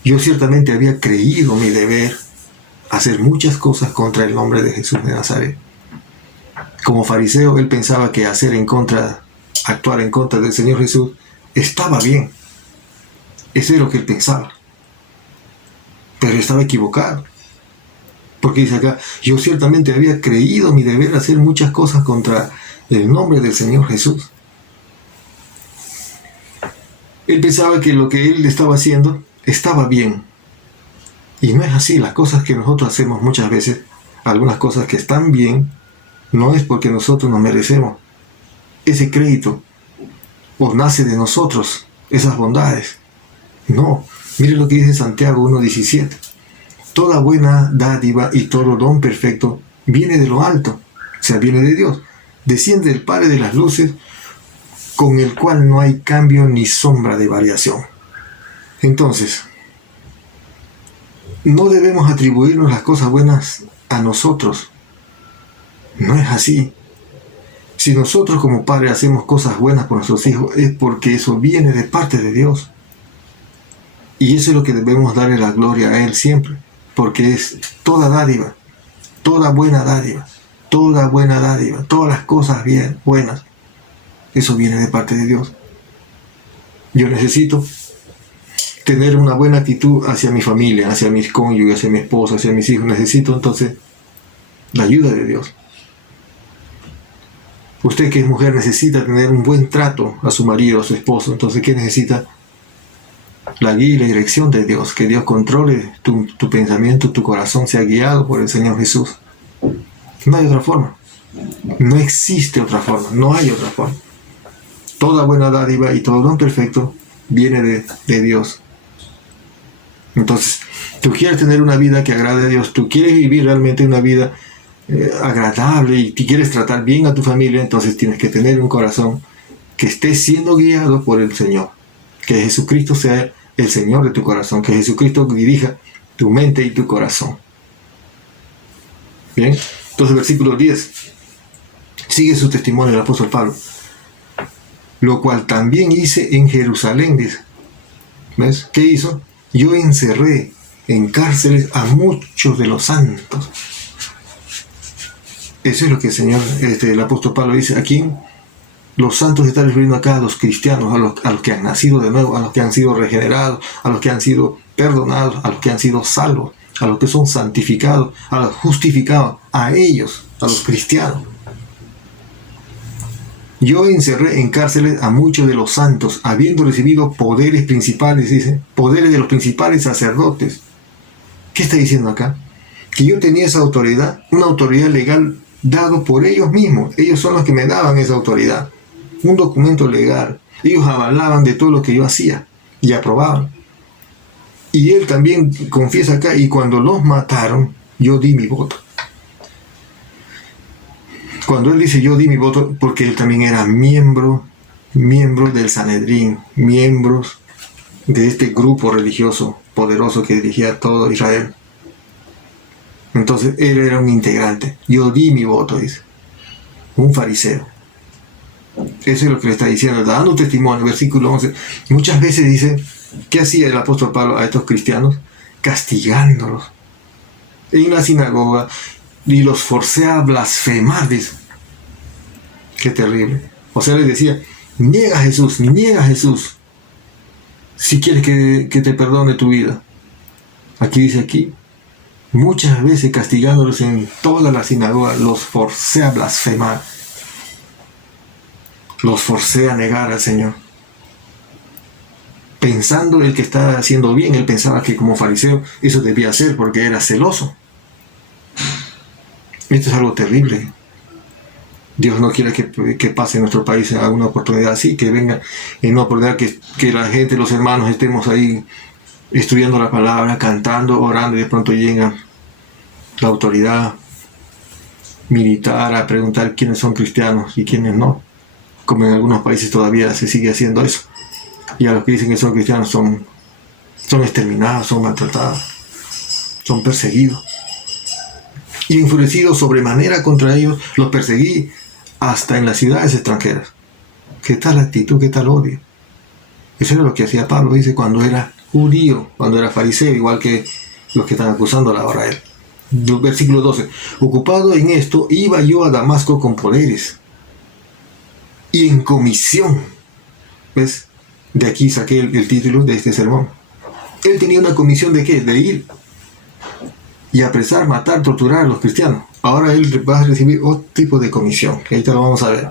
Yo ciertamente había creído mi deber hacer muchas cosas contra el nombre de Jesús de Nazaret. Como fariseo, él pensaba que actuar en contra del Señor Jesús estaba bien. Eso es lo que él pensaba. Pero estaba equivocado. Porque dice acá, yo ciertamente había creído mi deber hacer muchas cosas contra el nombre del Señor Jesús. Él pensaba que lo que él estaba haciendo estaba bien. Y no es así. Las cosas que nosotros hacemos muchas veces, algunas cosas que están bien, no es porque nosotros nos merecemos ese crédito o nace de nosotros esas bondades. No. Mire lo que dice Santiago 1:17. Toda buena dádiva y todo don perfecto viene de lo alto, o sea, viene de Dios. Desciende del Padre de las luces, con el cual no hay cambio ni sombra de variación. Entonces, no debemos atribuirnos las cosas buenas a nosotros. No es así. Si nosotros como padres hacemos cosas buenas por nuestros hijos, es porque eso viene de parte de Dios. Y eso es lo que debemos darle la gloria a Él siempre. Porque es toda dádiva, toda buena dádiva, todas las cosas bien, buenas. Eso viene de parte de Dios. Yo necesito tener una buena actitud hacia mi familia, hacia mis cónyuges, hacia mi esposa, hacia mis hijos. Necesito entonces la ayuda de Dios. Usted que es mujer necesita tener un buen trato a su marido, a su esposo. Entonces, ¿qué necesita? La guía y la dirección de Dios. Que Dios controle tu pensamiento, tu corazón sea guiado por el Señor Jesús. No hay otra forma. No existe otra forma. No hay otra forma. Toda buena dádiva y todo don perfecto viene de Dios. Entonces, tú quieres tener una vida que agrade a Dios, tú quieres vivir realmente una vida agradable y quieres tratar bien a tu familia, entonces tienes que tener un corazón que esté siendo guiado por el Señor. Que Jesucristo sea el Señor de tu corazón, que Jesucristo dirija tu mente y tu corazón. Bien, entonces versículo 10, sigue su testimonio el apóstol Pablo. Lo cual también hice en Jerusalén, dice. ¿Ves? ¿Qué hizo? Yo encerré en cárceles a muchos de los santos. Eso es lo que el apóstol Pablo dice. Aquí los santos está refiriendo acá a los cristianos, a los que han nacido de nuevo, a los que han sido regenerados, a los que han sido perdonados, a los que han sido salvos, a los que son santificados, a los justificados, a ellos, a los cristianos. Yo encerré en cárceles a muchos de los santos, habiendo recibido poderes principales, dice, poderes de los principales sacerdotes. ¿Qué está diciendo acá? Que yo tenía esa autoridad, una autoridad legal dado por ellos mismos. Ellos son los que me daban esa autoridad. Un documento legal. Ellos avalaban de todo lo que yo hacía y aprobaban. Y él también confiesa acá, y cuando los mataron, yo di mi voto. Cuando él dice yo di mi voto, porque él también era miembro del Sanedrín, miembros de este grupo religioso poderoso que dirigía a todo Israel. Entonces él era un integrante. Yo di mi voto, dice. Un fariseo. Eso es lo que le está diciendo, dando testimonio, versículo 11. Muchas veces dice, ¿qué hacía el apóstol Pablo a estos cristianos? Castigándolos en la sinagoga y los forcé a blasfemar, dice. Qué terrible. O sea, les decía, niega a Jesús, si quieres que te perdone tu vida. Aquí dice muchas veces castigándolos en toda la sinagoga, los forcé a blasfemar. Los forcé a negar al Señor. Pensando el que está haciendo bien, él pensaba que como fariseo eso debía hacer porque era celoso. Esto es algo terrible. Dios no quiere que pase en nuestro país a una oportunidad así, que venga en una oportunidad que la gente, los hermanos, estemos ahí estudiando la palabra, cantando, orando, y de pronto llega la autoridad militar a preguntar quiénes son cristianos y quiénes no. Como en algunos países todavía se sigue haciendo eso. Y a los que dicen que son cristianos son exterminados, son maltratados, son perseguidos. Y enfurecido sobremanera contra ellos, los perseguí hasta en las ciudades extranjeras. ¿Qué tal actitud, qué tal odio? Eso era lo que hacía Pablo, dice, cuando era judío, cuando era fariseo, igual que los que están acusando ahora a él. Versículo 12. Ocupado en esto, iba yo a Damasco con poderes y en comisión. ¿Ves? De aquí saqué el título de este sermón. Él tenía una comisión ¿de qué? De ir y apresar, matar, torturar a los cristianos. Ahora él va a recibir otro tipo de comisión, que ahorita lo vamos a ver.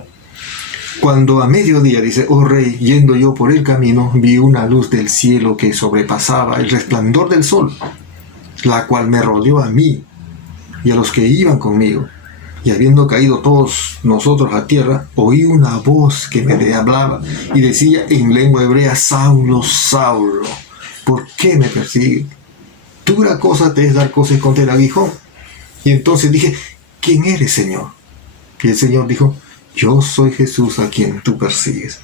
Cuando a mediodía, dice, oh rey, yendo yo por el camino, vi una luz del cielo que sobrepasaba el resplandor del sol, la cual me rodeó a mí y a los que iban conmigo. Y habiendo caído todos nosotros a tierra, oí una voz que me hablaba y decía en lengua hebrea, Saulo, Saulo, ¿por qué me persigues? Dura cosa te es dar cosas contra el aguijón. Y entonces dije, ¿quién eres, Señor? Y el Señor dijo, yo soy Jesús a quien tú persigues.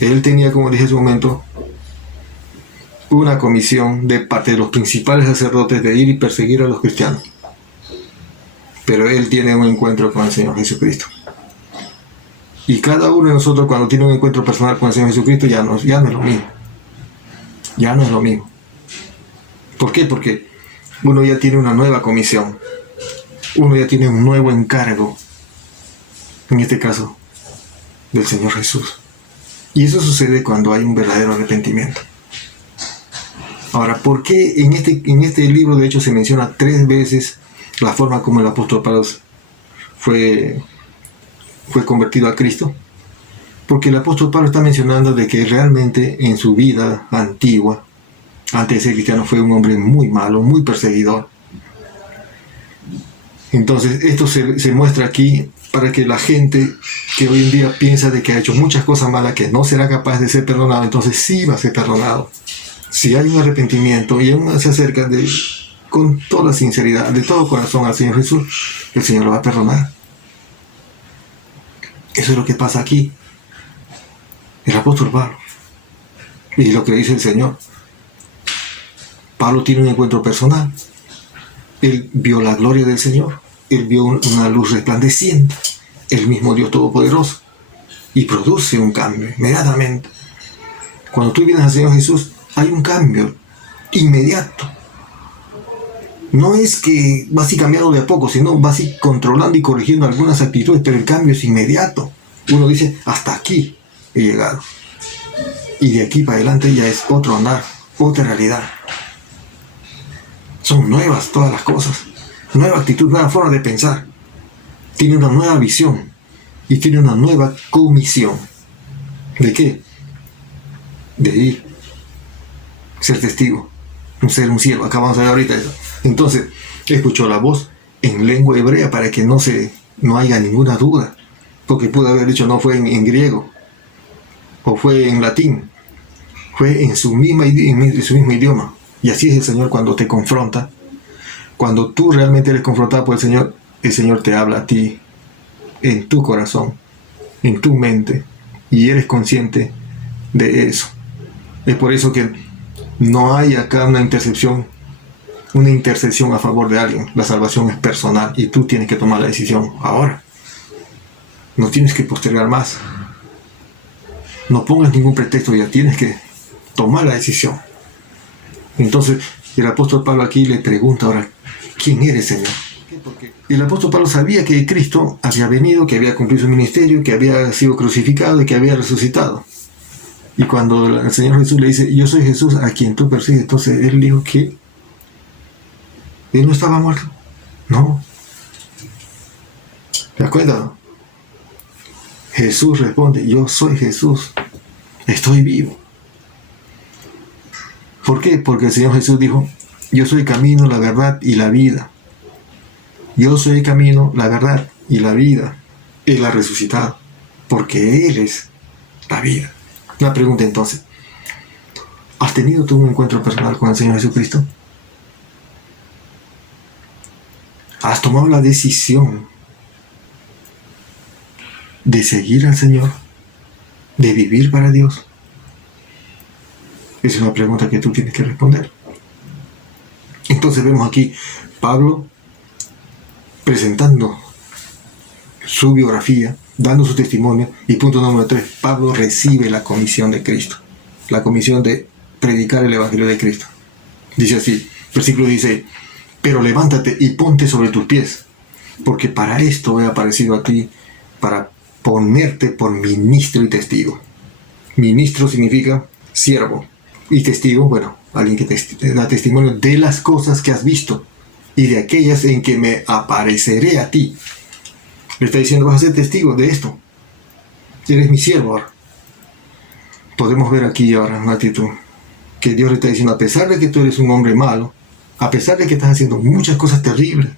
Él tenía, como dije en su momento, una comisión de parte de los principales sacerdotes de ir y perseguir a los cristianos. Pero él tiene un encuentro con el Señor Jesucristo. Y cada uno de nosotros, cuando tiene un encuentro personal con el Señor Jesucristo, ya no es lo mismo. Ya no es lo mismo. ¿Por qué? Porque uno ya tiene una nueva comisión. Uno ya tiene un nuevo encargo. En este caso, del Señor Jesús. Y eso sucede cuando hay un verdadero arrepentimiento. Ahora, ¿por qué en este libro de Hechos se menciona 3 veces la forma como el apóstol Pablo fue convertido a Cristo? Porque el apóstol Pablo está mencionando de que realmente en su vida antigua, antes de ser cristiano, fue un hombre muy malo, muy perseguidor. Entonces esto se muestra aquí para que la gente que hoy en día piensa de que ha hecho muchas cosas malas, que no será capaz de ser perdonado, entonces sí va a ser perdonado. Si hay un arrepentimiento y aún se acerca con toda sinceridad, de todo corazón al Señor Jesús, el Señor lo va a perdonar. Eso es lo que pasa aquí. El apóstol Pablo. Y lo que dice el Señor. Pablo tiene un encuentro personal. Él vio la gloria del Señor. Él vio una luz resplandeciente. El mismo Dios Todopoderoso. Y produce un cambio inmediatamente. Cuando tú vienes al Señor Jesús, hay un cambio inmediato. No es que vas a ir cambiando de a poco, sino vas a ir controlando y corrigiendo algunas actitudes, pero el cambio es inmediato. Uno dice, hasta aquí he llegado. Y de aquí para adelante ya es otro andar, otra realidad. Son nuevas todas las cosas. Nueva actitud, nueva forma de pensar. Tiene una nueva visión y tiene una nueva comisión. ¿De qué? De ir. Ser testigo. Ser un siervo. Acabamos de ver ahorita eso. Entonces, escuchó la voz en lengua hebrea para que no haya ninguna duda. Porque pudo haber dicho no fue en griego. O fue en latín. Fue en su mismo idioma. Y así es el Señor cuando te confronta. Cuando tú realmente eres confrontado por el Señor te habla a ti. En tu corazón. En tu mente. Y eres consciente de eso. Es por eso que no hay acá una intercesión a favor de alguien. La salvación es personal y tú tienes que tomar la decisión ahora. No tienes que postergar más. No pongas ningún pretexto, ya tienes que tomar la decisión. Entonces el apóstol Pablo aquí le pregunta ahora, ¿quién eres, Señor? Porque el apóstol Pablo sabía que Cristo había venido, que había cumplido su ministerio, que había sido crucificado y que había resucitado. Y cuando el Señor Jesús le dice, yo soy Jesús a quien tú persigues, entonces él dijo que él no estaba muerto. No. ¿Te das cuenta? Jesús responde, yo soy Jesús. Estoy vivo. ¿Por qué? Porque el Señor Jesús dijo, yo soy el camino, la verdad y la vida. Yo soy el camino, la verdad y la vida. Él ha resucitado. Porque Él es la vida. La pregunta entonces, ¿has tenido tú un encuentro personal con el Señor Jesucristo? ¿Has tomado la decisión de seguir al Señor? ¿De vivir para Dios? Es una pregunta que tú tienes que responder. Entonces vemos aquí Pablo presentando su biografía, dando su testimonio, y punto número 3, Pablo recibe la comisión de Cristo, la comisión de predicar el Evangelio de Cristo. Dice así, versículo 16, pero levántate y ponte sobre tus pies, porque para esto he aparecido a ti, para ponerte por ministro y testigo. Ministro significa siervo, y testigo, bueno, alguien que te da testimonio de las cosas que has visto, y de aquellas en que me apareceré a ti. Le está diciendo, vas a ser testigo de esto. Eres mi siervo ahora. Podemos ver aquí ahora una actitud que Dios le está diciendo, a pesar de que tú eres un hombre malo, a pesar de que estás haciendo muchas cosas terribles,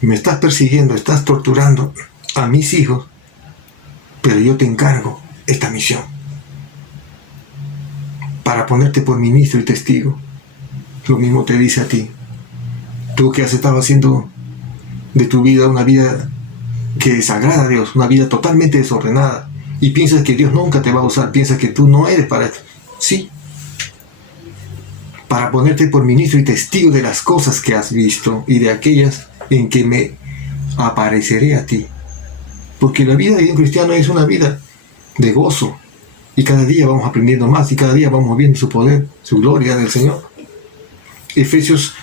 me estás persiguiendo, estás torturando a mis hijos, pero yo te encargo esta misión para ponerte por ministro y testigo. Lo mismo te dice a ti. Tú que has estado haciendo de tu vida una vida que desagrada a Dios, una vida totalmente desordenada, y piensas que Dios nunca te va a usar, piensas que tú no eres para esto. Sí, para ponerte por ministro y testigo de las cosas que has visto y de aquellas en que me apareceré a ti. Porque la vida de un cristiano es una vida de gozo, y cada día vamos aprendiendo más, y cada día vamos viendo su poder, su gloria del Señor. Efesios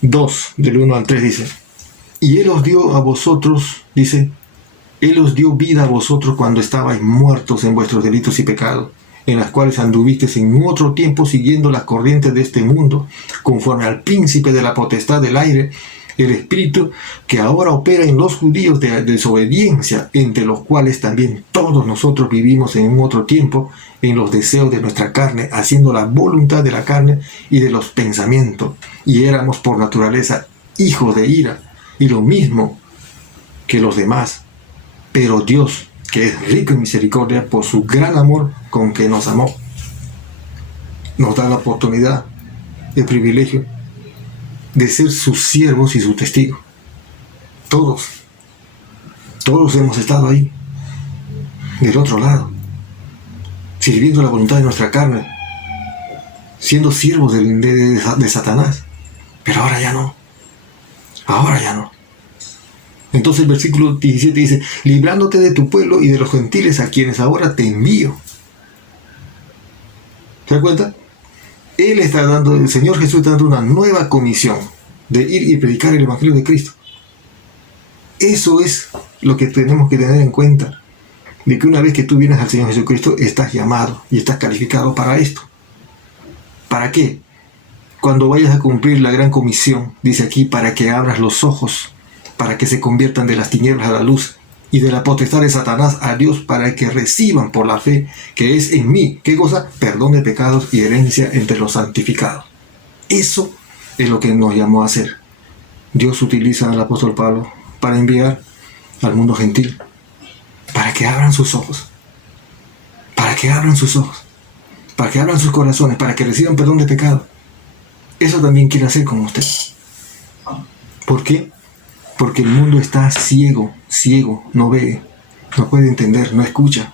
2, del 1 al 3 dice, y Él os dio a vosotros, dice, Él os dio vida a vosotros cuando estabais muertos en vuestros delitos y pecados, en las cuales anduvisteis en otro tiempo siguiendo las corrientes de este mundo, conforme al príncipe de la potestad del aire, el espíritu que ahora opera en los judíos de desobediencia, entre los cuales también todos nosotros vivimos en un otro tiempo, en los deseos de nuestra carne, haciendo la voluntad de la carne y de los pensamientos, y éramos por naturaleza hijos de ira, y lo mismo que los demás. Pero Dios, que es rico en misericordia, por su gran amor con que nos amó, nos da la oportunidad, el privilegio de ser sus siervos y sus testigos. Todos hemos estado ahí, del otro lado, sirviendo la voluntad de nuestra carne, siendo siervos de Satanás. Pero ahora ya no. Ahora ya no. Entonces el versículo 17 dice, librándote de tu pueblo y de los gentiles a quienes ahora te envío. ¿Se da cuenta? El Señor Jesús está dando una nueva comisión de ir y predicar el Evangelio de Cristo. Eso es lo que tenemos que tener en cuenta, de que una vez que tú vienes al Señor Jesucristo, estás llamado y estás calificado para esto. ¿Para qué? Cuando vayas a cumplir la gran comisión, dice aquí, para que abras los ojos, para que se conviertan de las tinieblas a la luz y de la potestad de Satanás a Dios, para que reciban por la fe que es en mí, ¿qué cosa? Perdón de pecados y herencia entre los santificados. Eso es lo que nos llamó a hacer. Dios utiliza al apóstol Pablo para enviar al mundo gentil, para que abran sus ojos, para que abran sus ojos, para que abran sus corazones, para que reciban perdón de pecado. Eso también quiere hacer con usted. ¿Por qué? Porque el mundo está ciego, no ve, no puede entender, no escucha.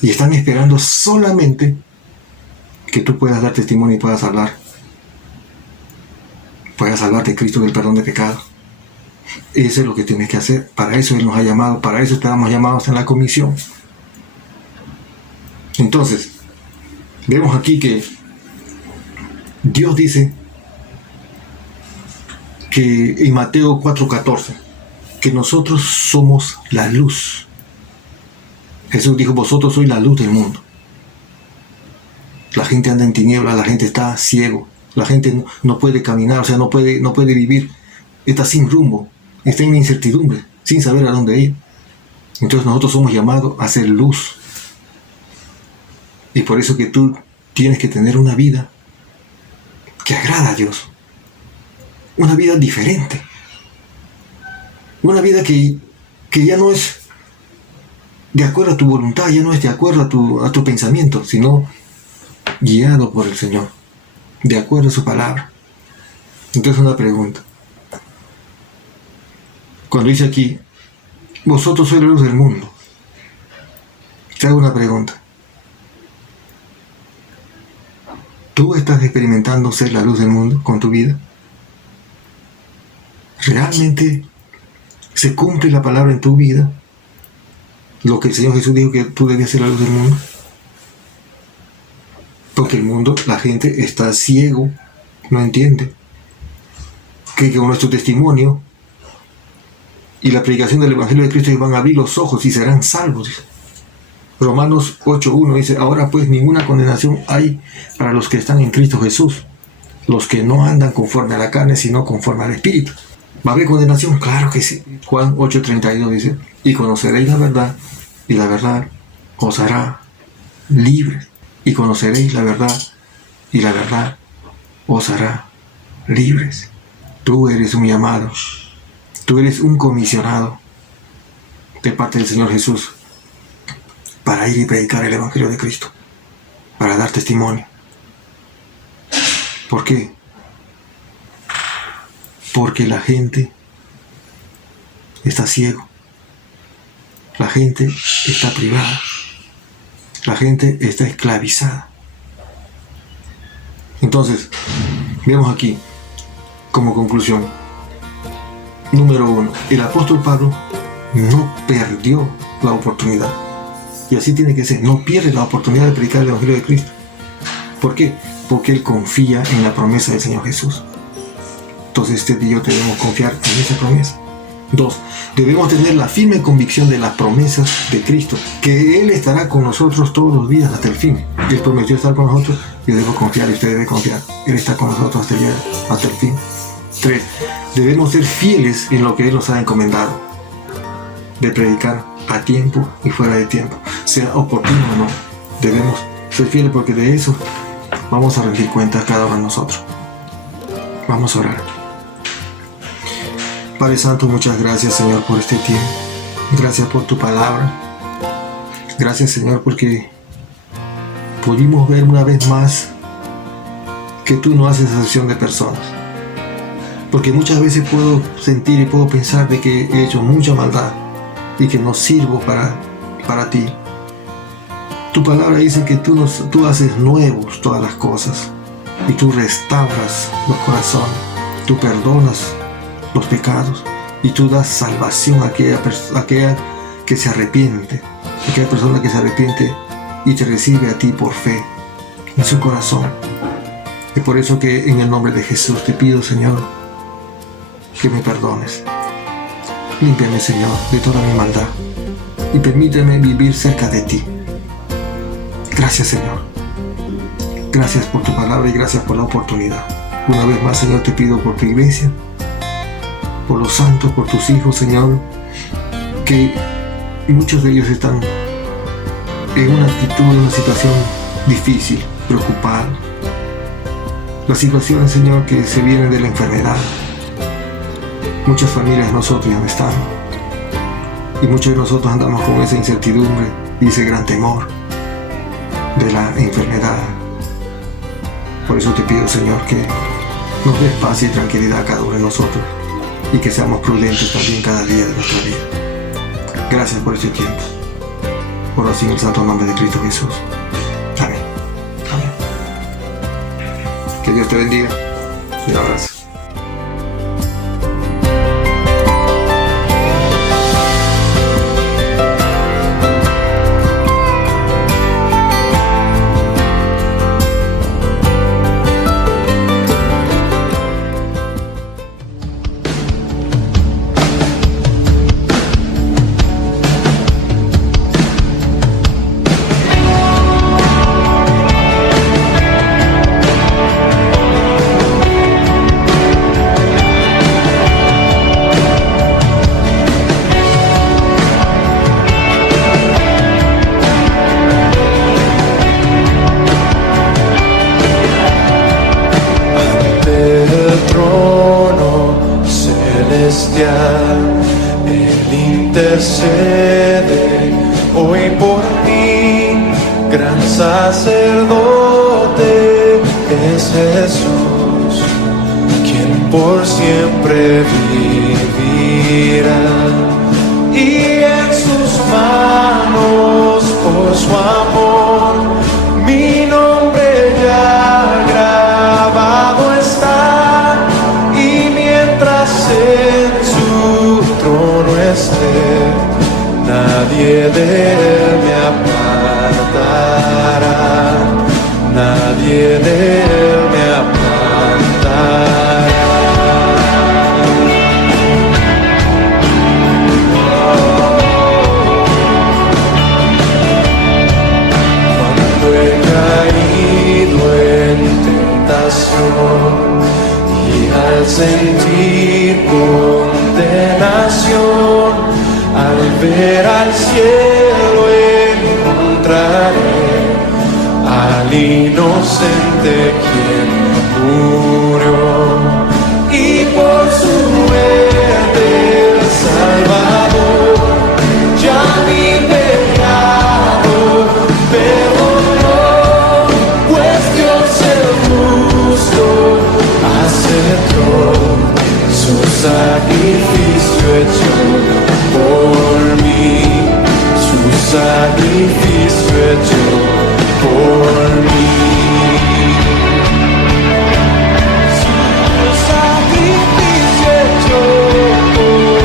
Y están esperando solamente que tú puedas dar testimonio y puedas hablar de Cristo, del perdón de pecado. Eso es lo que tienes que hacer. Para eso Él nos ha llamado, para eso estábamos llamados en la comisión. Entonces, vemos aquí que Dios dice que en Mateo 4:14, que nosotros somos la luz. Jesús dijo, vosotros sois la luz del mundo. La gente anda en tinieblas, la gente está ciego, la gente no puede caminar, o sea, no puede vivir, está sin rumbo, está en incertidumbre, sin saber a dónde ir. Entonces nosotros somos llamados a ser luz. Y por eso que tú tienes que tener una vida que agrada a Dios. Una vida diferente. Una vida que ya no es de acuerdo a tu voluntad, ya no es de acuerdo a tu pensamiento, sino guiado por el Señor, de acuerdo a su palabra. Entonces una pregunta. Cuando dice aquí, vosotros sois la luz del mundo, te hago una pregunta. ¿Tú estás experimentando ser la luz del mundo con tu vida? ¿Realmente se cumple la palabra en tu vida? Lo que el Señor Jesús dijo que tú debías ser la luz del mundo. Porque el mundo, la gente está ciego, no entiende. Que con nuestro testimonio y la predicación del Evangelio de Cristo van a abrir los ojos y serán salvos. Romanos 8:1 dice, ahora pues ninguna condenación hay para los que están en Cristo Jesús, los que no andan conforme a la carne, sino conforme al Espíritu. ¿Va a haber condenación? Claro que sí. Juan 8:32 dice, y conoceréis la verdad, y la verdad os hará libres. Y conoceréis la verdad, y la verdad os hará libres. Tú eres un llamado, tú eres un comisionado de parte del Señor Jesús para ir y predicar el Evangelio de Cristo, para dar testimonio. ¿Por qué? Porque la gente está ciego, la gente está privada, la gente está esclavizada. Entonces, vemos aquí, como conclusión, número 1, el apóstol Pablo no perdió la oportunidad. Y así tiene que ser, no pierde la oportunidad de predicar el Evangelio de Cristo. ¿Por qué? Porque él confía en la promesa del Señor Jesús. Entonces usted y yo debemos confiar en esa promesa. 2. Debemos tener la firme convicción de las promesas de Cristo, que Él estará con nosotros todos los días hasta el fin. Él prometió estar con nosotros, yo debo confiar y usted debe confiar. Él está con nosotros hasta el fin. 3. Debemos ser fieles en lo que Él nos ha encomendado, de predicar a tiempo y fuera de tiempo, sea oportuno o no. Debemos ser fieles porque de eso vamos a rendir cuentas cada uno de nosotros. Vamos a orar. Padre Santo, muchas gracias, Señor, por este tiempo. Gracias por tu palabra. Gracias, Señor, porque pudimos ver una vez más que tú no haces excepción de personas. Porque muchas veces puedo sentir y puedo pensar de que he hecho mucha maldad y que no sirvo para ti. Tu palabra dice que tú haces nuevos todas las cosas y tú restauras los corazones, tú perdonas los pecados y tú das salvación a aquella que se arrepiente, aquella persona que se arrepiente y te recibe a ti por fe en su corazón. Es por eso que en el nombre de Jesús te pido, Señor, que me perdones. Límpiame, Señor, de toda mi maldad y permíteme vivir cerca de ti. Gracias, Señor. Gracias por tu palabra y gracias por la oportunidad. Una vez más, Señor, te pido por tu iglesia, por los santos, por tus hijos, Señor, que muchos de ellos están en una actitud, en una situación difícil, preocupados. Las situaciones, Señor, que se vienen de la enfermedad. Muchas familias de nosotros ya no están. Y muchos de nosotros andamos con esa incertidumbre y ese gran temor de la enfermedad. Por eso te pido, Señor, que nos des paz y tranquilidad a cada uno de nosotros y que seamos prudentes también cada día de nuestra vida. Gracias por este tiempo. Por así en el santo nombre de Cristo Jesús. Amén. Amén. Que Dios te bendiga y un abrazo. Él intercede hoy por mí, gran sacerdote es Jesús, quien por siempre vivirá, y en sus manos por su amor mi nombre ya grabado está, y mientras en su trono esté, nadie de él me apartará, nadie de él me apartará. Cuando he caído en tentación y al sentir condenación, al ver al cielo encontraré al inocente quien murió, y por su muerte el Salvador ya mi pecado perdonó, pues Dios el justo aceptó su sacrificio hecho por mí, su sacrificio hecho por mí. Su sacrificio hecho por mí.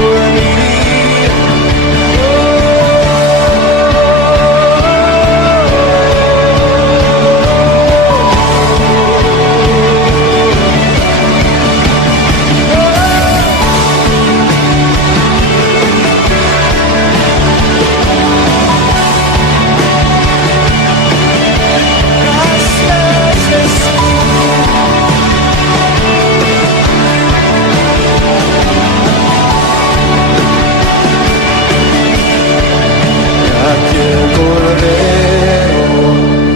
Aquel Cordero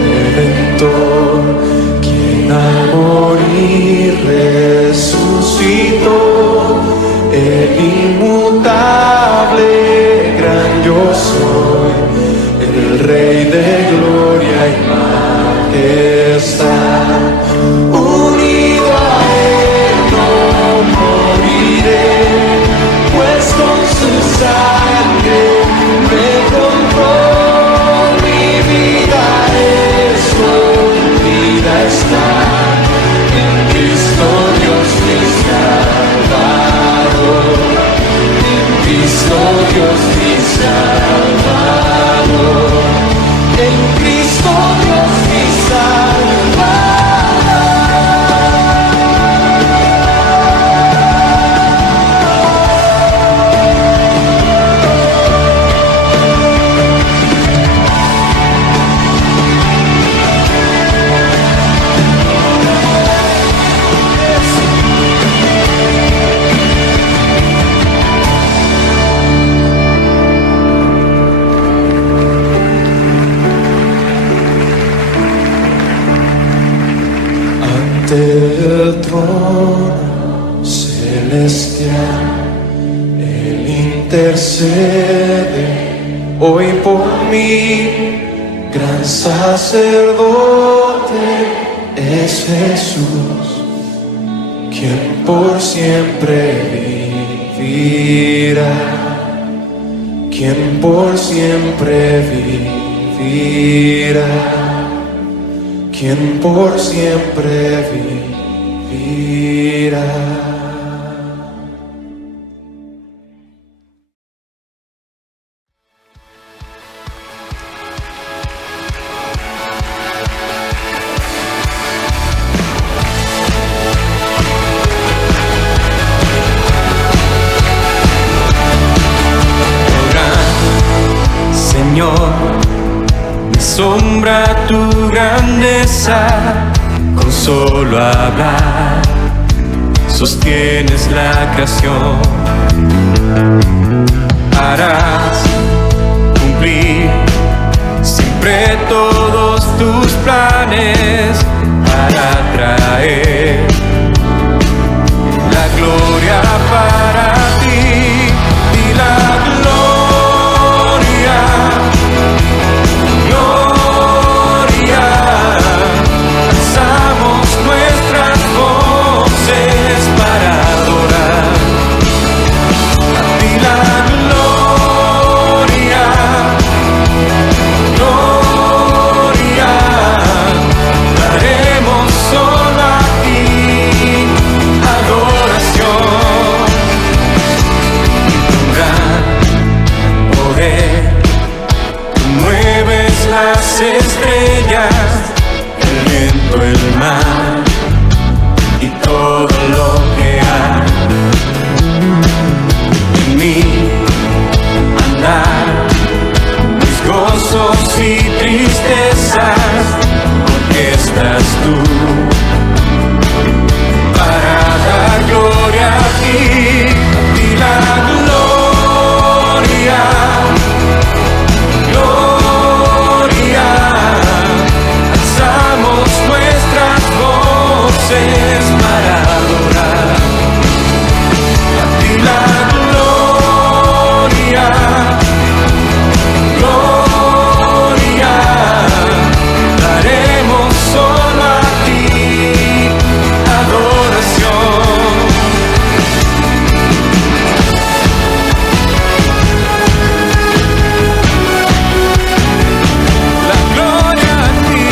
Redentor, quien al morir resucitó, el inmutable gran yo soy, el Rey de gloria y majestad. Unido a él no moriré, pues con su sangre me compró mi vida. celestial, Él intercede hoy por mí. Gran sacerdote es Jesús, quien por siempre vivirá, quien por siempre vivirá, quien por siempre vivirá. Señor, me asombra tu grandeza, con solo hablar sostienes la creación. Harás cumplir siempre todos tus planes para traer la gloria para ti y la gloria. Gloria, alzamos nuestras voces para adorar a ti la gloria, gloria, daremos solo a ti adoración, un gran poder. Mueves las estrellas, el viento, el mar y todo lo que hay. En mí andar mis gozos y tristezas, porque estás tú para dar gloria a ti y la gloria. Gloria, alzamos nuestras voces para adorar a ti la gloria, gloria, daremos solo a ti adoración. La gloria a ti.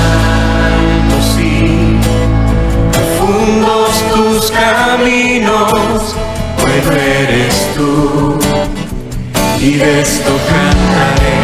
Altos y profundos tus caminos, bueno eres tú, y de esto cantaré.